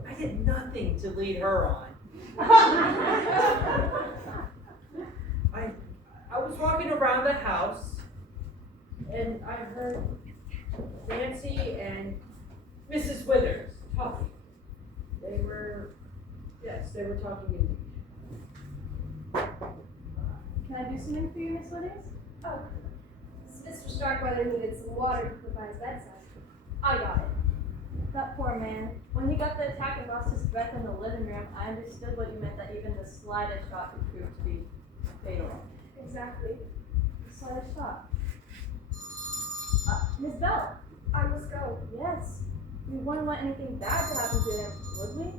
I did nothing to lead her on. I was walking around the house, and I heard Nancy and Mrs. Withers talking. They were talking indeed. Can I do something for you, Miss Withers? Oh, Mr. Starkweather needed some water to put by his bedside. I got it. That poor man. When he got the attack and lost his breath in the living room, I understood what you meant, that even the slightest shot could prove to be fatal. Exactly. The slightest shot. Miss Bell. I must go. Yes. We wouldn't want anything bad to happen to him, would we?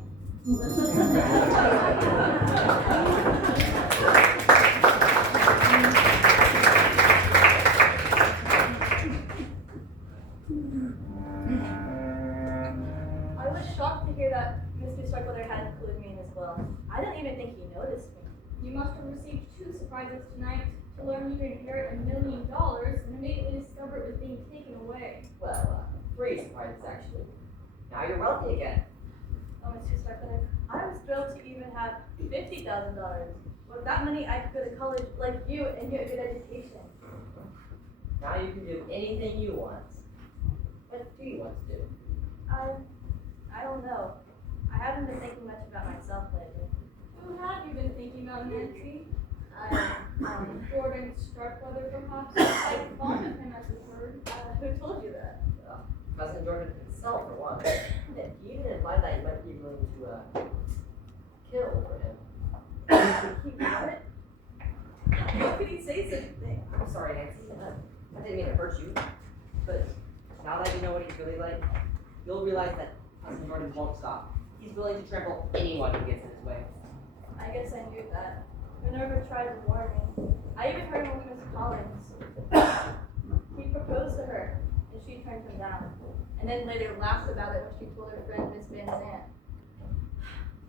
I was shocked to hear that Mr. Starkweather had included me in his will. I didn't even think he noticed me. You must have received 2 surprises tonight. To learn you inherit $1 million and immediately discover it was being taken away. Well, 3 surprises actually. Now you're wealthy again. Oh, Mr. Starkweather, I was thrilled to even have $50,000. With that money, I could go to college like you and get a good education. Now you can do anything you want. What do you want to do? I don't know. I haven't been thinking much about myself lately. Who have you been thinking of, Nancy? Jordan Starkweather, perhaps? I'm fond of him, as we've heard. Who told you that? Cousin Jordan himself, for one. And he even implied that you might be willing to kill for him. He what? How could he say such a thing? I'm sorry, Nancy. I didn't mean to hurt you. But now that you know what he's really like, you'll realize that Cousin Jordan won't stop. He's willing to trample anyone who gets in his way. I guess I knew that. Minerva tried to warn me. I even heard him with Miss Collins. He proposed to her, and she turned him down. And then later laughed about it when she told her friend Miss Van Zandt.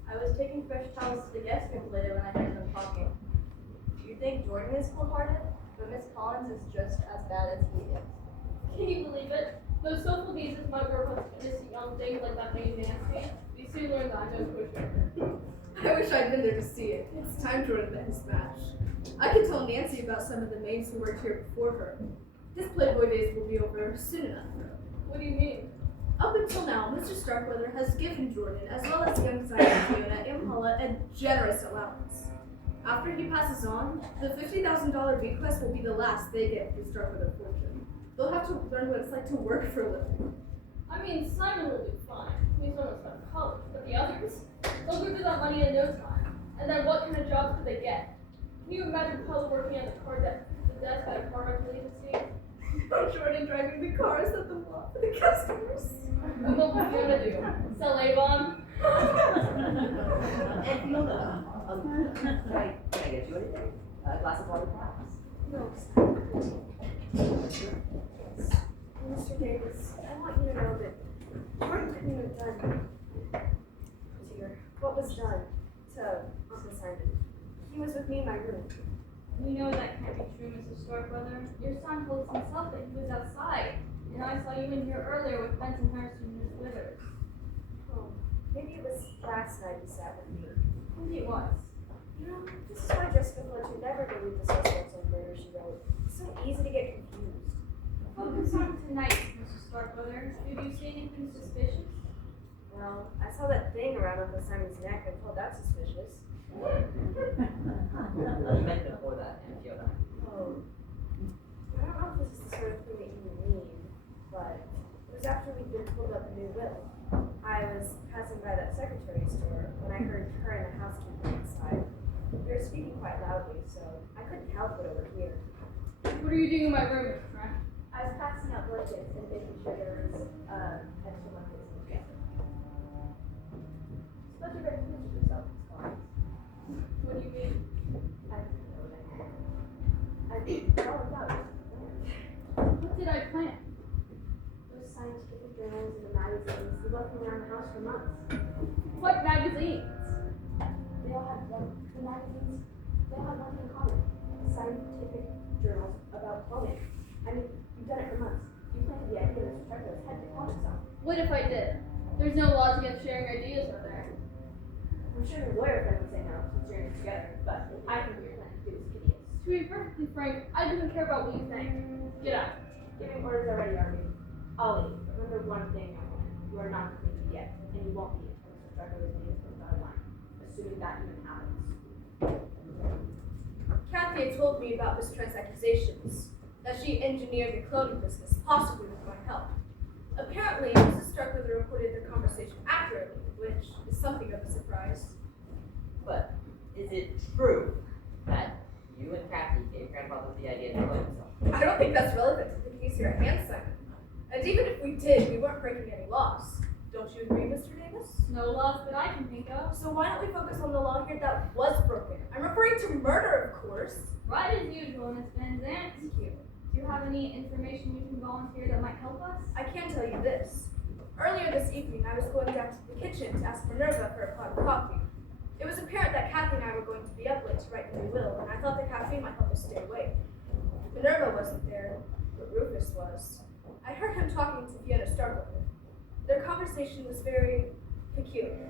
I was taking fresh towels to the guest room later when I heard them talking. You think Jordan is cold-hearted, but Miss Collins is just as bad as he is. Can you believe it? Those social pieces might work with innocent young things like that maid Nancy. We soon learned that I'm no pusher. I wish I'd been there to see it. It's time to run his match. I could tell Nancy about some of the maids who worked here before her. His Playboy days will be over soon enough. What do you mean? Up until now, Mr. Starkweather has given Jordan, as well as young Simon Fiona Impala, a generous allowance. After he passes on, the $50,000 bequest will be the last they get for Starkweather fortune. They'll have to learn what it's like to work for a living. I mean, Simon will do fine. He's almost out of college. But the others? They'll go through that money in no time. And then what kind of jobs could they get? Can you imagine Paula working at the desk at a car rental agency? Jordan driving the cars at the lot for the customers. What will Fiona do? Sell Avon? And Fiona, can I get you anything? A glass of water, perhaps? No. Mr. Davis, I want you to know that Jordan couldn't have done what was done to Uncle Simon. He was with me in my room. You know that can't be true, Mrs. Starkweather. Your son told us himself that he was outside. And I saw you in here earlier with Benson Harrison and Miss Withers. Oh, maybe it was last night he sat with me. Maybe it was. You know, this is why Jessica Fletcher never believed the suspects on murder she wrote. It's so easy to get confused. Focus on tonight, Mrs. Starkweather. Did you see anything suspicious? Well, I saw that thing around Uncle Simon's neck and thought that suspicious. You meant before that, and Fiona. Oh. I don't know if this is the sort of thing that you mean, but it was after we'd been told about the new will. I was passing by that secretary store when I heard her and the housekeeper inside. They were speaking quite loudly, so I couldn't help but overhear. What are you doing in my room, Frank? I was passing out blankets and making sure there was extra blankets in the dresser. Suppose you're ready to finish yourself, Miss Collins. What do you mean? I didn't know that. I did tell looking around the house for months. What magazines? They all had the magazines. They all had nothing in common. Scientific journals about plumbing. I mean, you've done it for months. You planted the idea that Mr. Chuckles had to comic some. What if I did? There's no laws against sharing ideas out there. I'm sure your lawyer friend would say no, since you're in it together, but I think what you're planning to do is hideous. To be perfectly frank, I don't care about what you think. Get out. Giving orders already, are we? Ollie, remember one thing, young woman. You are not completed yet, and you won't be until Mr. Chuckles name is put on the line, assuming that even happens. Kathy had told me about Miss Trent's accusations, that she engineered the cloning business, possibly with my help. Apparently, Mrs. Starkweather reported their conversation accurately, which is something of a surprise. But is it true that you and Kathy gave grandfather the idea to kill himself? I don't think that's relevant to the case here at hand, Simon. And even if we did, we weren't breaking any laws. Don't you agree, Mr. Davis? No laws that I can think of. So why don't we focus on the law here that was broken? I'm referring to murder, of course. Right as usual, Miss Van Zandt. Thank you. Do you have any information you can volunteer that might help us? I can tell you this. Earlier this evening, I was going down to the kitchen to ask Minerva for a pot of coffee. It was apparent that Kathy and I were going to be up late to write the new will, and I thought the caffeine might help us stay awake. Minerva wasn't there, but Rufus was. I heard him talking to Fiona Starkweather. Their conversation was very peculiar.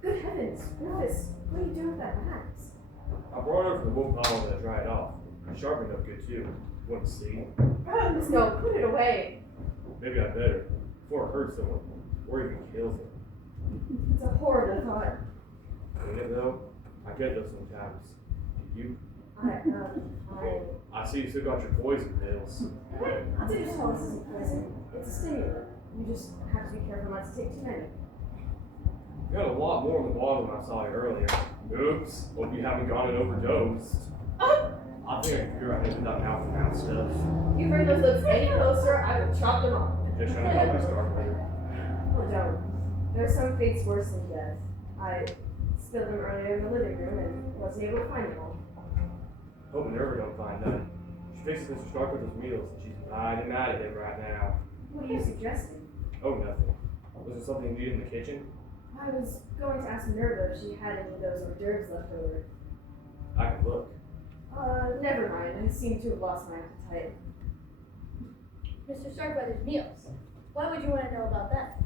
Good heavens, Rufus, what are you doing with that axe? I brought her from the wolf hollow to dry it off. It's sharpened up good too. You want to see? No, put it away. Maybe I better. Before it hurts someone. Or even kills them. It's a horrible thought. Ain't it though? I get those sometimes. Do you? I see you still got your poison pills. I'll tell you just this isn't poison. It's a stimulant. You just have to be careful not to take too many. You had a lot more in the bottle than I saw you earlier. Oops. Hope you haven't gone and overdosed. I think I can figure out how to do that mouth-to-mouth stuff. You bring those lips any closer, I will chop them off. Just trying to help you start later. Oh, don't. There's some fates worse than death. I spilled them earlier in the living room and wasn't able to find them all. Hope Minerva don't find none. She fixes Mr. Starkweather's meals and she's mighty mad at him right now. What are you suggesting? Oh, nothing. Was there something you needed in the kitchen? I was going to ask Minerva if she had any of those hors d'oeuvres left over. I can look. Never mind. I seem to have lost my appetite. Mr. Starkweather's meals. Why would you want to know about that?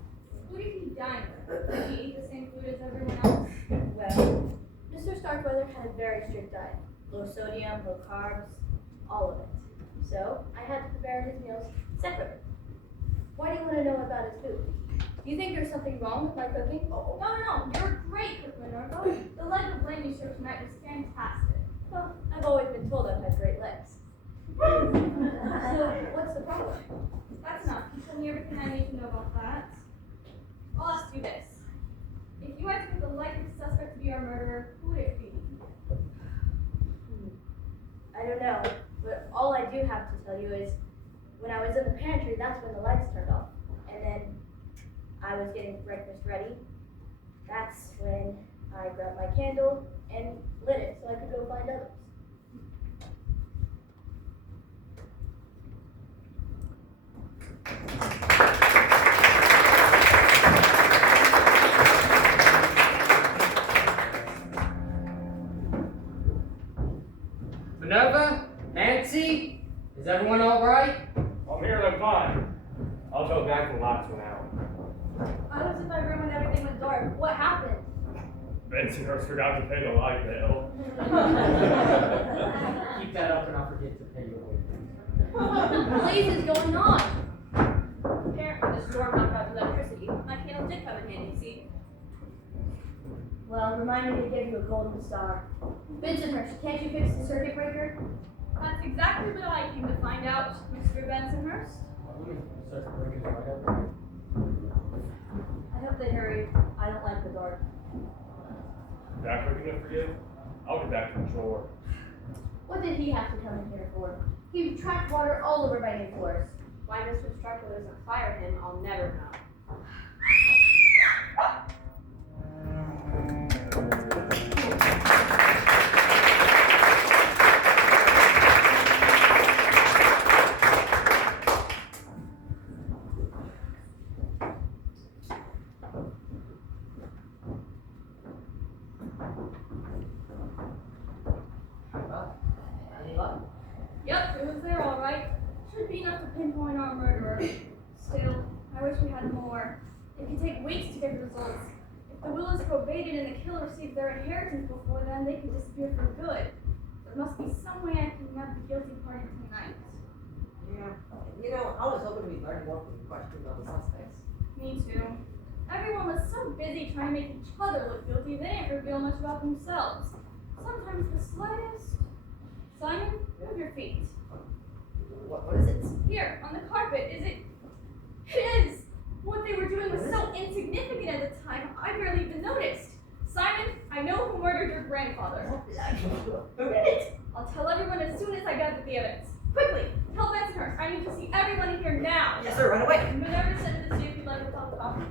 Who did he dine with? Did he eat the same food as everyone else? Well, Mr. Starkweather had a very strict diet. Low sodium, low carbs, all of it. So, I had to prepare his meals separately. Why do you want to know about his food? Do you think there's something wrong with my cooking? Oh, no. You're a great cook, Minerva. The leg of lamb you served tonight was fantastic. Well, I've always been told I've had great legs. So, what's the problem? That's enough. You told me everything I need to know about that. I'll ask you this. If you had to pick the likely suspect to be our murderer, who would it be? I don't know, but all I do have to tell you is when I was in the pantry, that's when the lights turned off. And then I was getting breakfast ready. That's when I grabbed my candle and lit it so I could go find others. Minerva? Nancy? Is everyone alright? I'm here and I'm fine. I'll go back when the lights went out. I was in my room when everything went dark. What happened? Bensonhurst forgot to pay the light bill. Keep that up and I'll forget to pay your way. What blaze is going on? Apparently the storm knocked out the electricity. My candle did come in handy, see? Well, remind me to give you a golden star. Bensonhurst, can't you fix the circuit breaker? That's exactly what I came to find out, Mr. Bensonhurst. I hope they hurry. I don't like the dark. Back quick enough for you? I'll get back to the chore. What did he have to come in here for? He tracked water all over my new floors. Why Mr. Starkweather doesn't fire him, I'll never know. could take weeks to get the results. If the will is probated and the killer receives their inheritance before then, they could disappear for good. There must be some way I can nab the guilty party tonight. Yeah. You know, I was hoping we'd learn more from the questions on the suspects. Me too. Everyone was so busy trying to make each other look guilty, they didn't reveal much about themselves. Sometimes the slightest. Simon, move your feet. What is it? Here, on the carpet. Is it? It is! What they were doing was so insignificant at the time, I barely even noticed. Simon, I know who murdered your grandfather. Who did it? I'll tell everyone as soon as I gather the evidence. Quickly, tell Bensonhurst. I need to see everyone in here now. Yes, sir, right away. Minerva sent me to see if you'd like to talk about it.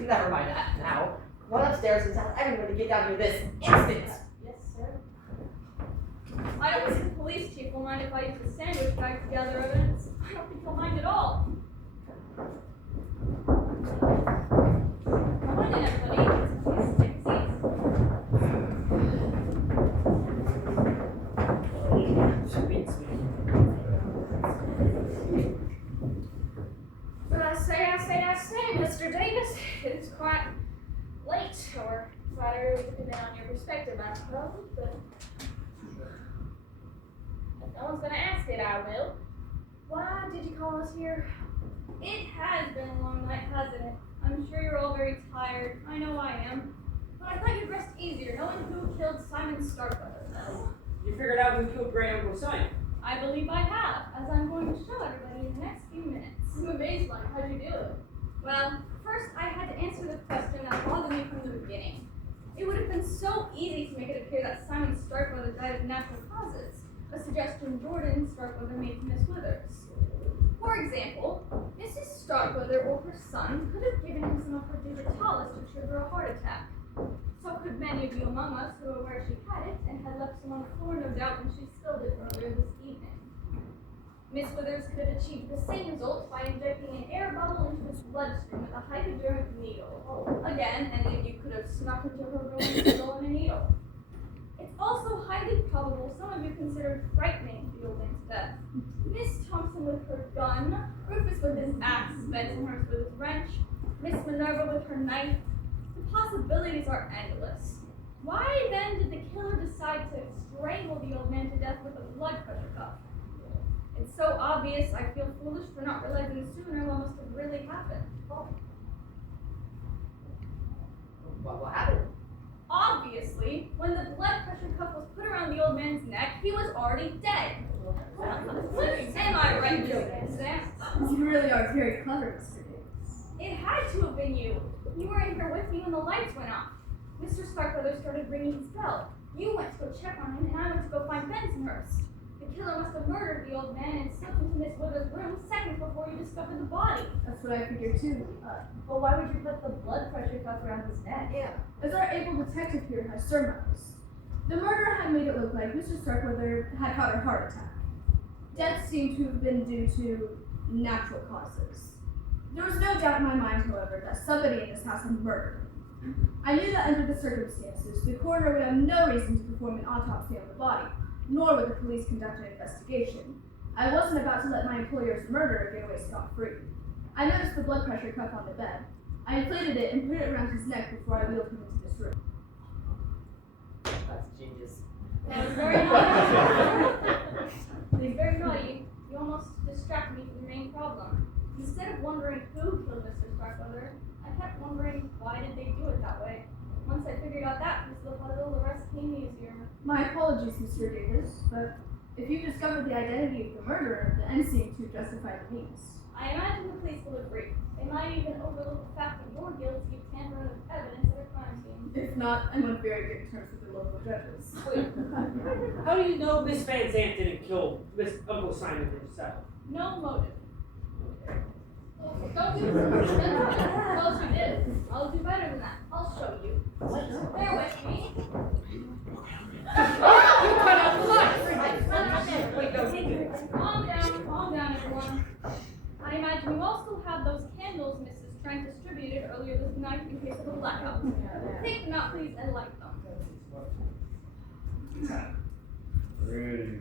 Never mind that now. Run upstairs and tell everyone to get down here this instant. Yes, sir. I don't think the police chief will mind if I use the sandwich bag to gather evidence. I don't think he'll mind at all. Come on in, everybody. Please take seats. I say, Mr. Davis, it's quite late, or quite early, depending on your perspective, I suppose, but if no one's gonna ask it, I will. Why did you call us here? It has been a long night, hasn't it? I'm sure you're all very tired. I know I am. But I thought you'd rest easier knowing who killed Simon Starkweather. You figured out who killed Great Uncle Simon? I believe I have, as I'm going to show everybody in the next few minutes. I'm amazed, Mike. How'd you do it? Well, first I had to answer the question that bothered me from the beginning. It would have been so easy to make it appear that Simon Starkweather died of natural causes, a suggestion Jordan Starkweather made to Miss Withers. For example, Mrs. Starkweather or her son could have given him some of her digitalis to trigger a heart attack. So could many of you among us who were where she had it and had left some on the floor, no doubt, when she spilled it earlier this evening. Miss Withers could have achieved the same result by injecting an air bubble into his bloodstream with a hypodermic needle. Again, any of you could have snuck into her room and stolen a needle. It's also highly probable some of you considered frightening the old man's death. Miss Thompson with her gun, Rufus with his axe, Bensonhurst with his wrench, Miss Minerva with her knife. The possibilities are endless. Why then did the killer decide to strangle the old man to death with a blood pressure cuff? It's so obvious, I feel foolish for not realizing sooner what must have really happened. What happened? Obviously, when the blood pressure cuff was put around the old man's neck, he was already dead. Am I right, Miss Sam? You really are very clever, Mr. Davis. It had to have been you. You were in here with me when the lights went off. Mr. Starkweather started ringing his bell. You went to go check on him, and I went to go find Bensonhurst. The killer must have murdered the old man and slipped into Miss Withers' room seconds before you discovered the body. That's what I figured too. But why would you put the blood pressure cuff around his neck? Yeah. As our able detective here has surmised, the murderer had made it look like Mr. Starkweather had had a heart attack. Death seemed to have been due to natural causes. There was no doubt in my mind, however, that somebody in this house had murdered him. I knew that under the circumstances, the coroner would have no reason to perform an autopsy on the body, nor would the police conduct an investigation. I wasn't about to let my employer's murderer get away scot-free. I noticed the blood pressure cuff on the bed. I inflated it and put it around his neck before I wheeled him into this room. That's genius. That was very naughty. It was very naughty. You almost distracted me from the main problem. Instead of wondering who killed Mr. Starkweather, I kept wondering why did they do it that way. Once I figured out that piece of the puzzle, the rest came easier. My apologies, Mr. Davis, but if you discovered the identity of the murderer, the end seemed to justify the means. I imagine the police will agree. They might even overlook the fact that you're guilty of tampering with evidence at a crime scene. If not, I'm on very good terms with the local judges. How do you know Miss Van Zandt didn't kill Miss Uncle Simon himself? No motive. Okay. Don't do this. Well, she did. I'll do better than that. I'll show you. Bear with me. You cut out the light! Wait, no, he did it. Calm down, everyone. I imagine you all still have those candles Mrs. Trent distributed earlier this night in case of a blackout. Take them out, please, and light them. Ready.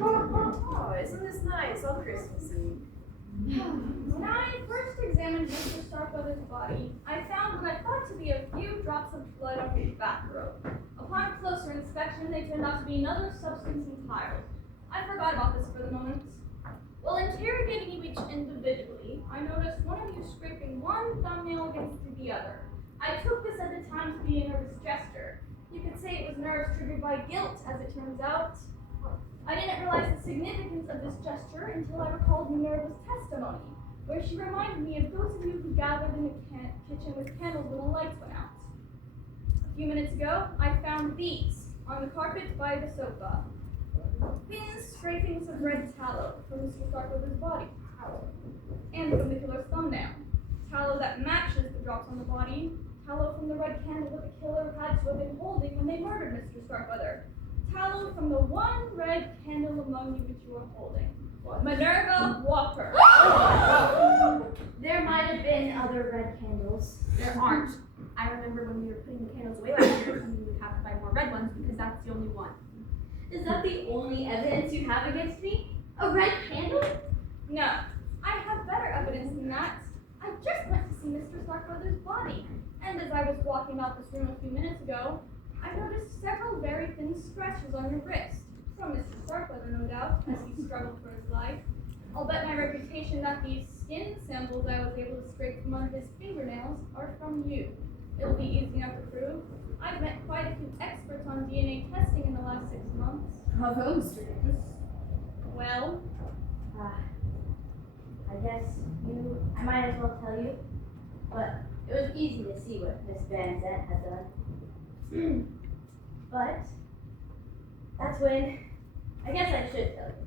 Oh, isn't this nice on Christmas Eve? When I first examined Mr. Starkweather's body, I found what I thought to be a few drops of blood on his bathrobe. Upon closer inspection, they turned out to be another substance entirely. I forgot about this for the moment. While interrogating each individually, I noticed one of you scraping one thumbnail against the other. I took this at the time to be a nervous gesture. You could say it was nerves triggered by guilt, as it turns out. I didn't realize the significance of this gesture until I recalled Minerva's testimony, where she reminded me of those of you who gathered in the kitchen with candles when the lights went out. A few minutes ago, I found these on the carpet by the sofa. Thin scrapings of red tallow from Mr. Starkweather's body, and from the killer's thumbnail. Tallow that matches the drops on the body. Tallow from the red candle that the killer had to have been holding when they murdered Mr. Starkweather. Tallow from the one red candle among you which you are holding. Minerva Walker. There might have been other red candles. There aren't. I remember when we were putting the candles away last year, we would have to buy more red ones because that's the only one. Is that the only evidence you have against me? A red candle? No, I have better evidence than that. I just went to see Mr. Starkweather's body, and as I was walking out this room a few minutes ago, I noticed several very thin scratches on your wrist. From Mr. Starkweather, no doubt, as he struggled for his life. I'll bet my reputation that these skin samples I was able to scrape from under his fingernails are from you. It'll be easy enough to prove. I've met quite a few experts on DNA testing in the last 6 months. Of whom, students? Well, I guess I might as well tell you, but it was easy to see what Miss Van Zandt had done. But that's when, I guess I should tell you.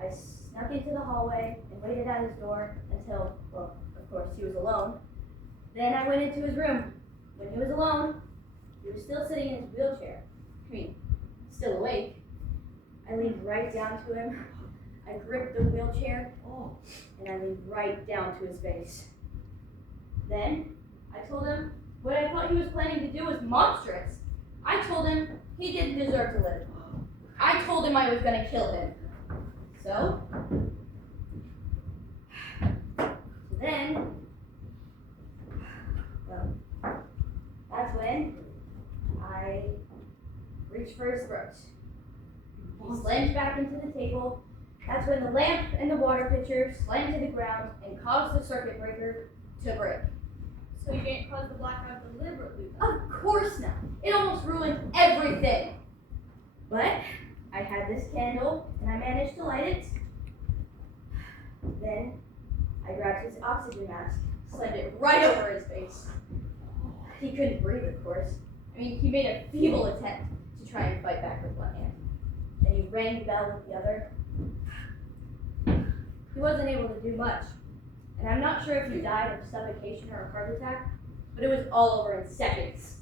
I snuck into the hallway and waited at his door until, well, of course, he was alone. Then I went into his room. When he was alone, he was still sitting in his wheelchair. I mean, still awake. I leaned right down to him. I gripped the wheelchair, and I leaned right down to his face. Then, I told him what I thought he was planning to do was monstrous. I told him he didn't deserve to live. I told him I was going to kill him. So then, well, that's when I reached for his throat. He slammed back into the table. That's when the lamp and the water pitcher slammed to the ground and caused the circuit breaker to break. so you didn't cause the blackout deliberately? Of course not. It almost ruined everything. But I had this candle and I managed to light it. Then I grabbed his oxygen mask, slammed it right over his face. He couldn't breathe, of course. I mean, he made a feeble attempt to try and fight back with one hand. Then he rang the bell with the other. He wasn't able to do much. And I'm not sure if he died of suffocation or a heart attack, but it was all over in seconds.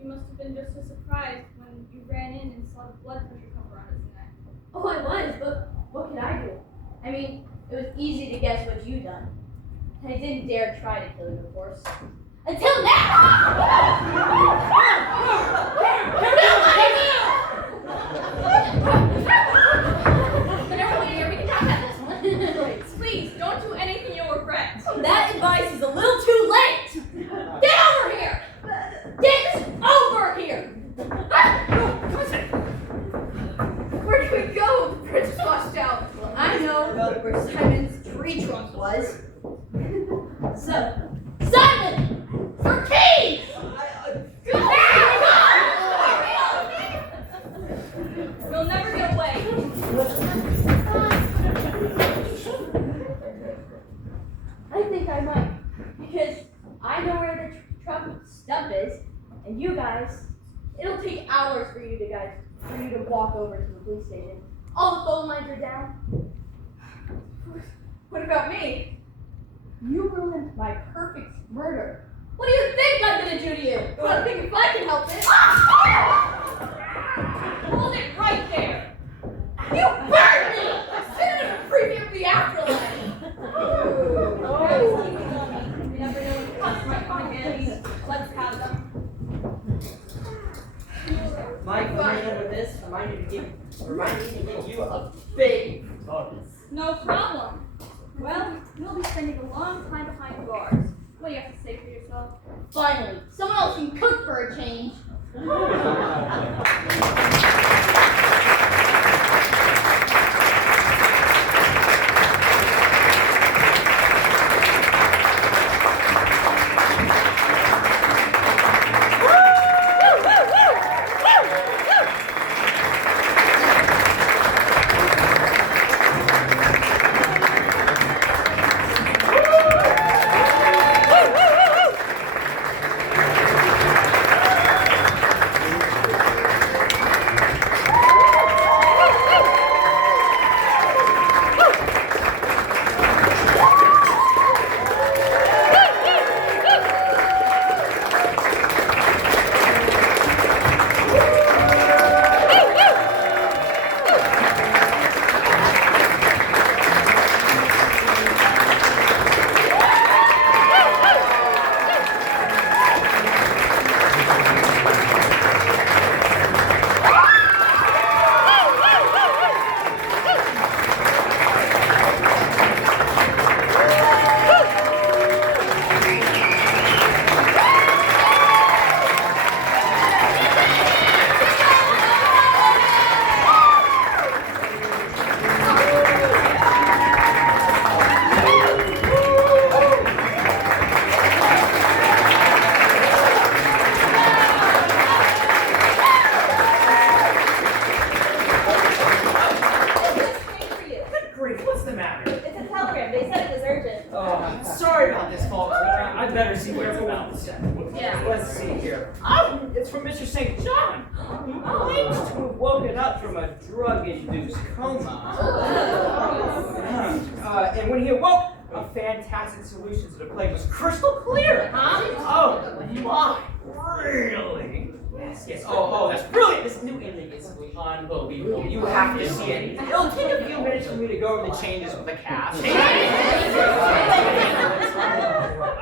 You must have been just as surprised when you ran in and saw the blood pressure come around his neck. Oh, I was, but what could I do? I mean, it was easy to guess what you'd done. And I didn't dare try to kill you, of course. Until now! But everyone here, we can talk about this one. Please, don't do anything you'll regret. That advice is a little too late! Get over here! Get over here! Where do we go? The bridge is washed out. Well, I know where Simon's tree trunk was. So, Simon! For keys! We'll never get away. I think I might, because I know where the truck stuff is, and you guys, it'll take hours for you to walk over to the police station. All the phone lines are down. What about me? You ruined my perfect murder. What do you think I'm gonna do to you? I think if I can help it. Hold it right there. You burned me! Send it a preview of the afterlife. You never know when the cops might come again. Let's have them. Mike, when you're done with this, remind me to give you a big bonus. No problem. Well, you'll be spending a long time behind bars. What do you have to say for yourself? Finally, someone else can cook for a change. Sorry about this, folks. I'd better see what it's about. Yeah. Let's see here. Oh, it's from Mr. St. John. He claims to have woken up from a drug-induced coma. And when he awoke, a fantastic solution to the plague was crystal clear. Oh, my. Really? Yes. Oh, that's brilliant. This new inmate is unbelievable. You have to see it. It'll take a few minutes for me to go over the changes with the cast.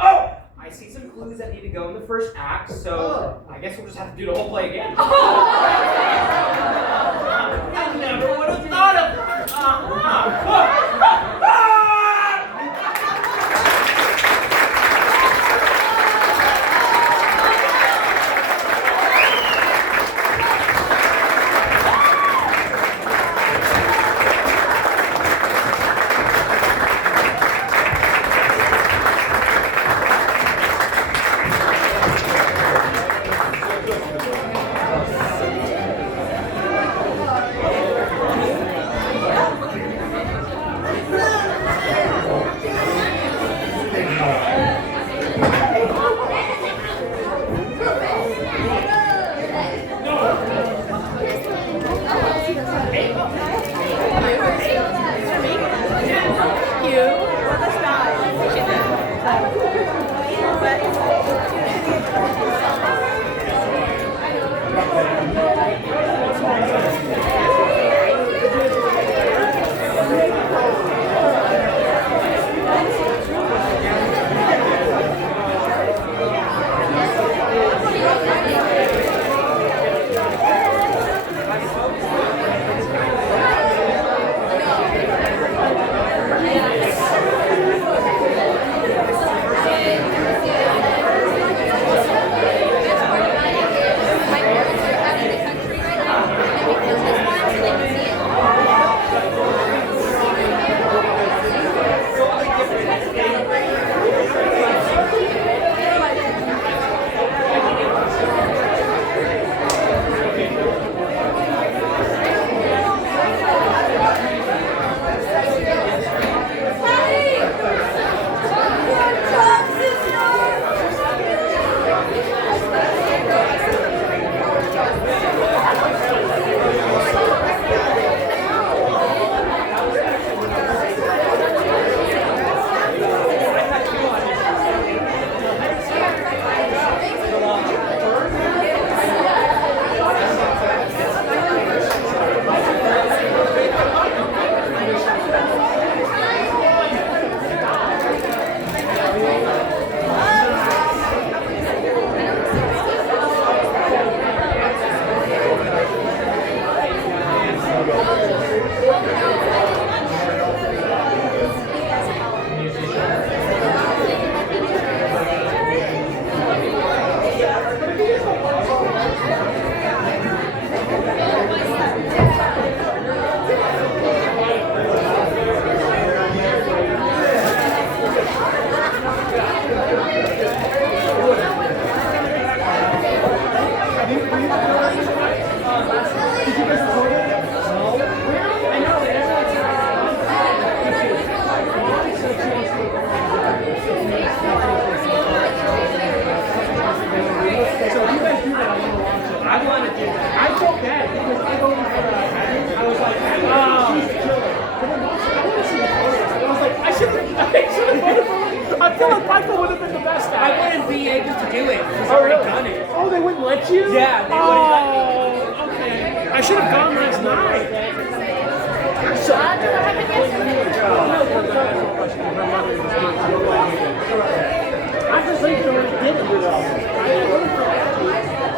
Oh, I see some clues that need to go in the first act, so I guess we'll just have to do the whole play again. I never would have thought of that. He's Oh, already really? done it. Oh, they wouldn't let you? Yeah, they wouldn't let me. Oh, okay. I should have gone last night. So, I just think you already did it.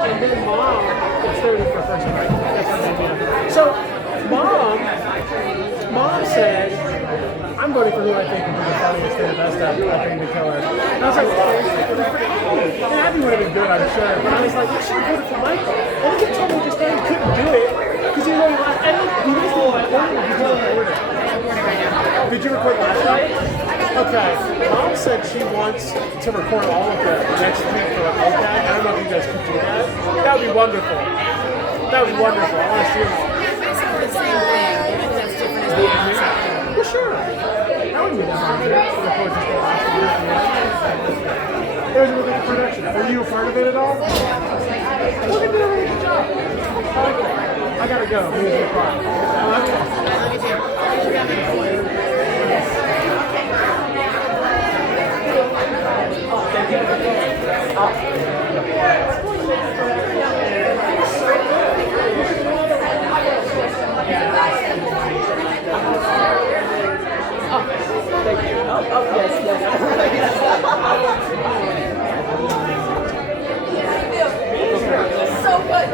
And then mom, it's 30 for first, right? That's what they do. So, mom said, I'm voting for who I think would be the funniest and the best at playing the killer. And I was like, and Abby would have been good, I'm sure. But I was like, you should have voted for Michael. And he told me just that he couldn't do it because he only last. And you guys didn't record it. You didn't record it. Did you record last night? Okay. Mom said she wants to record all of it next week for a podcast. I don't know if you guys could do that. That would be wonderful. That would be wonderful. I want to see them all. The same thing. That's different as the other. For sure. That would be fun. It was a really good production. Are you a part of it at all? Look at the really good job. I gotta go. I'm gonna cry. Thank you. Oh, yes. So good.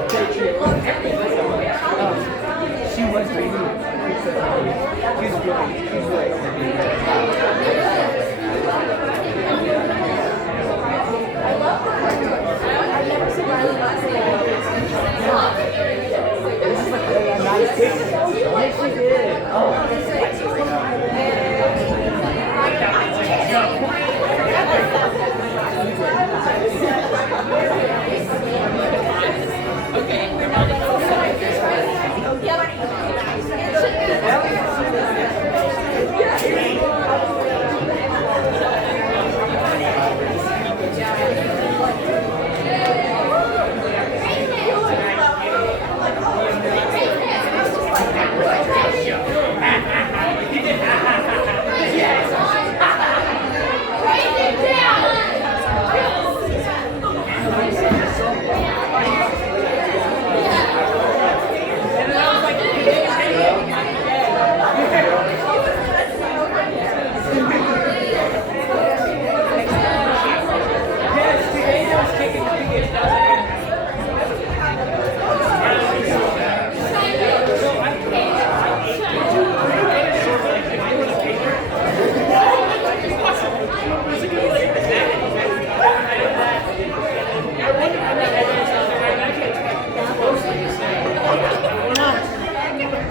She was really. She's great. She's great. I love her. I never seen Riley last Nice picture. Yes, she did.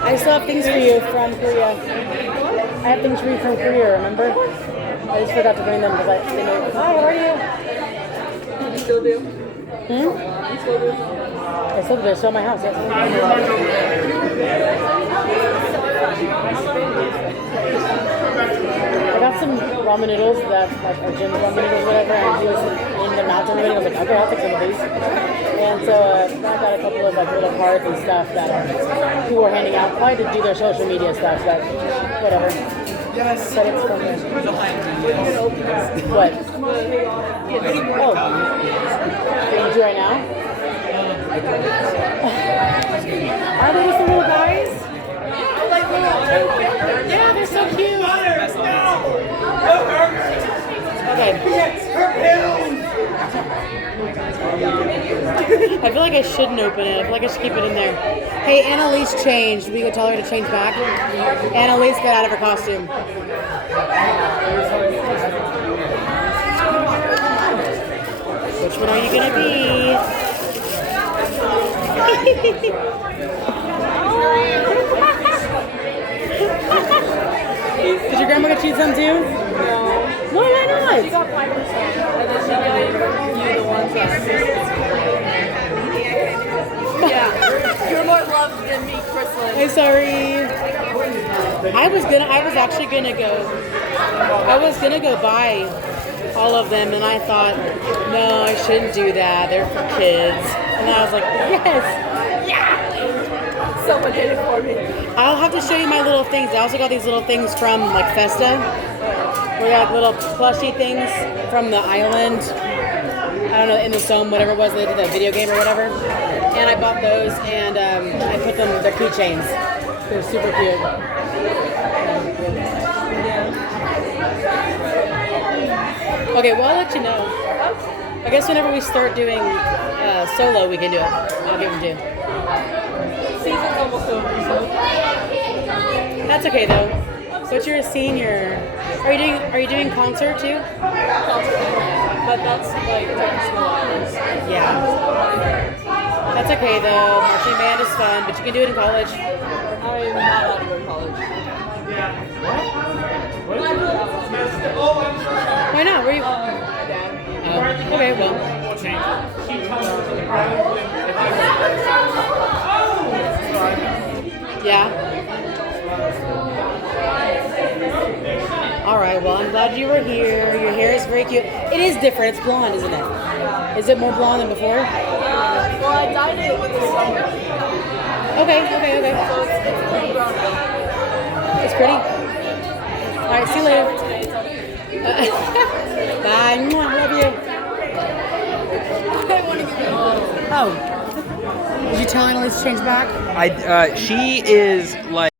I still have things for you from Korea. I have things for you from Korea, remember? I just forgot to bring them because they know. Hi, how are you? You still do? Hmm? You still do? I still do. It's still at my house, yes. I got some ramen noodles that like are gym ramen noodles, whatever, and he was in the mouth and everything. I was like, okay, I'll take some of these. And so I got a couple of like little cards and stuff that people were handing out, probably to do their social media stuff, but whatever. Yes. But it's from there. What? Oh. Can you do right now? Are those the little guys? Like little, yeah, they're so cute. Okay. I feel like I shouldn't open it. I feel like I should keep it in there. Hey, Annalise changed. We could tell her to change back. Annalise got out of her costume. Which one are you gonna be? Did your grandma get you some too? No. No, why not? She got 5%. And then she gave you the ones that yeah. You're more loved than me, Chrislyn. I'm sorry. I was actually gonna go buy all of them, and I thought, no, I shouldn't do that. They're for kids. And I was like, yes. Yeah. Someone did it for me. I'll have to show you my little things. I also got these little things from like Festa. We got little plushy things from the island. I don't know, in the Somme, whatever it was, they did the video game or whatever. And I bought those and I put them, they're keychains. They're super cute. Okay, well, I'll let you know. I guess whenever we start doing solo, we can do it. I'll give them to you. Season's almost over, so. That's okay though. But you're a senior. Are you doing concert too? Concert, but that's like taking school hours. Yeah. That's okay though. Marching band is fun, but you can do it in college. I'm not allowed to go to college. Why not? Where you? Dad. Oh, okay, well. Yeah. All right. Well, I'm glad you were here. Your hair is very cute. It is different. It's blonde, isn't it? Is it more blonde than before? Well, I dyed it this summer. Okay. So it's pretty grown up. It's pretty. All right. See you later. Bye. Mwah, love you. Oh. Did you tell Annalise to change back? She is like.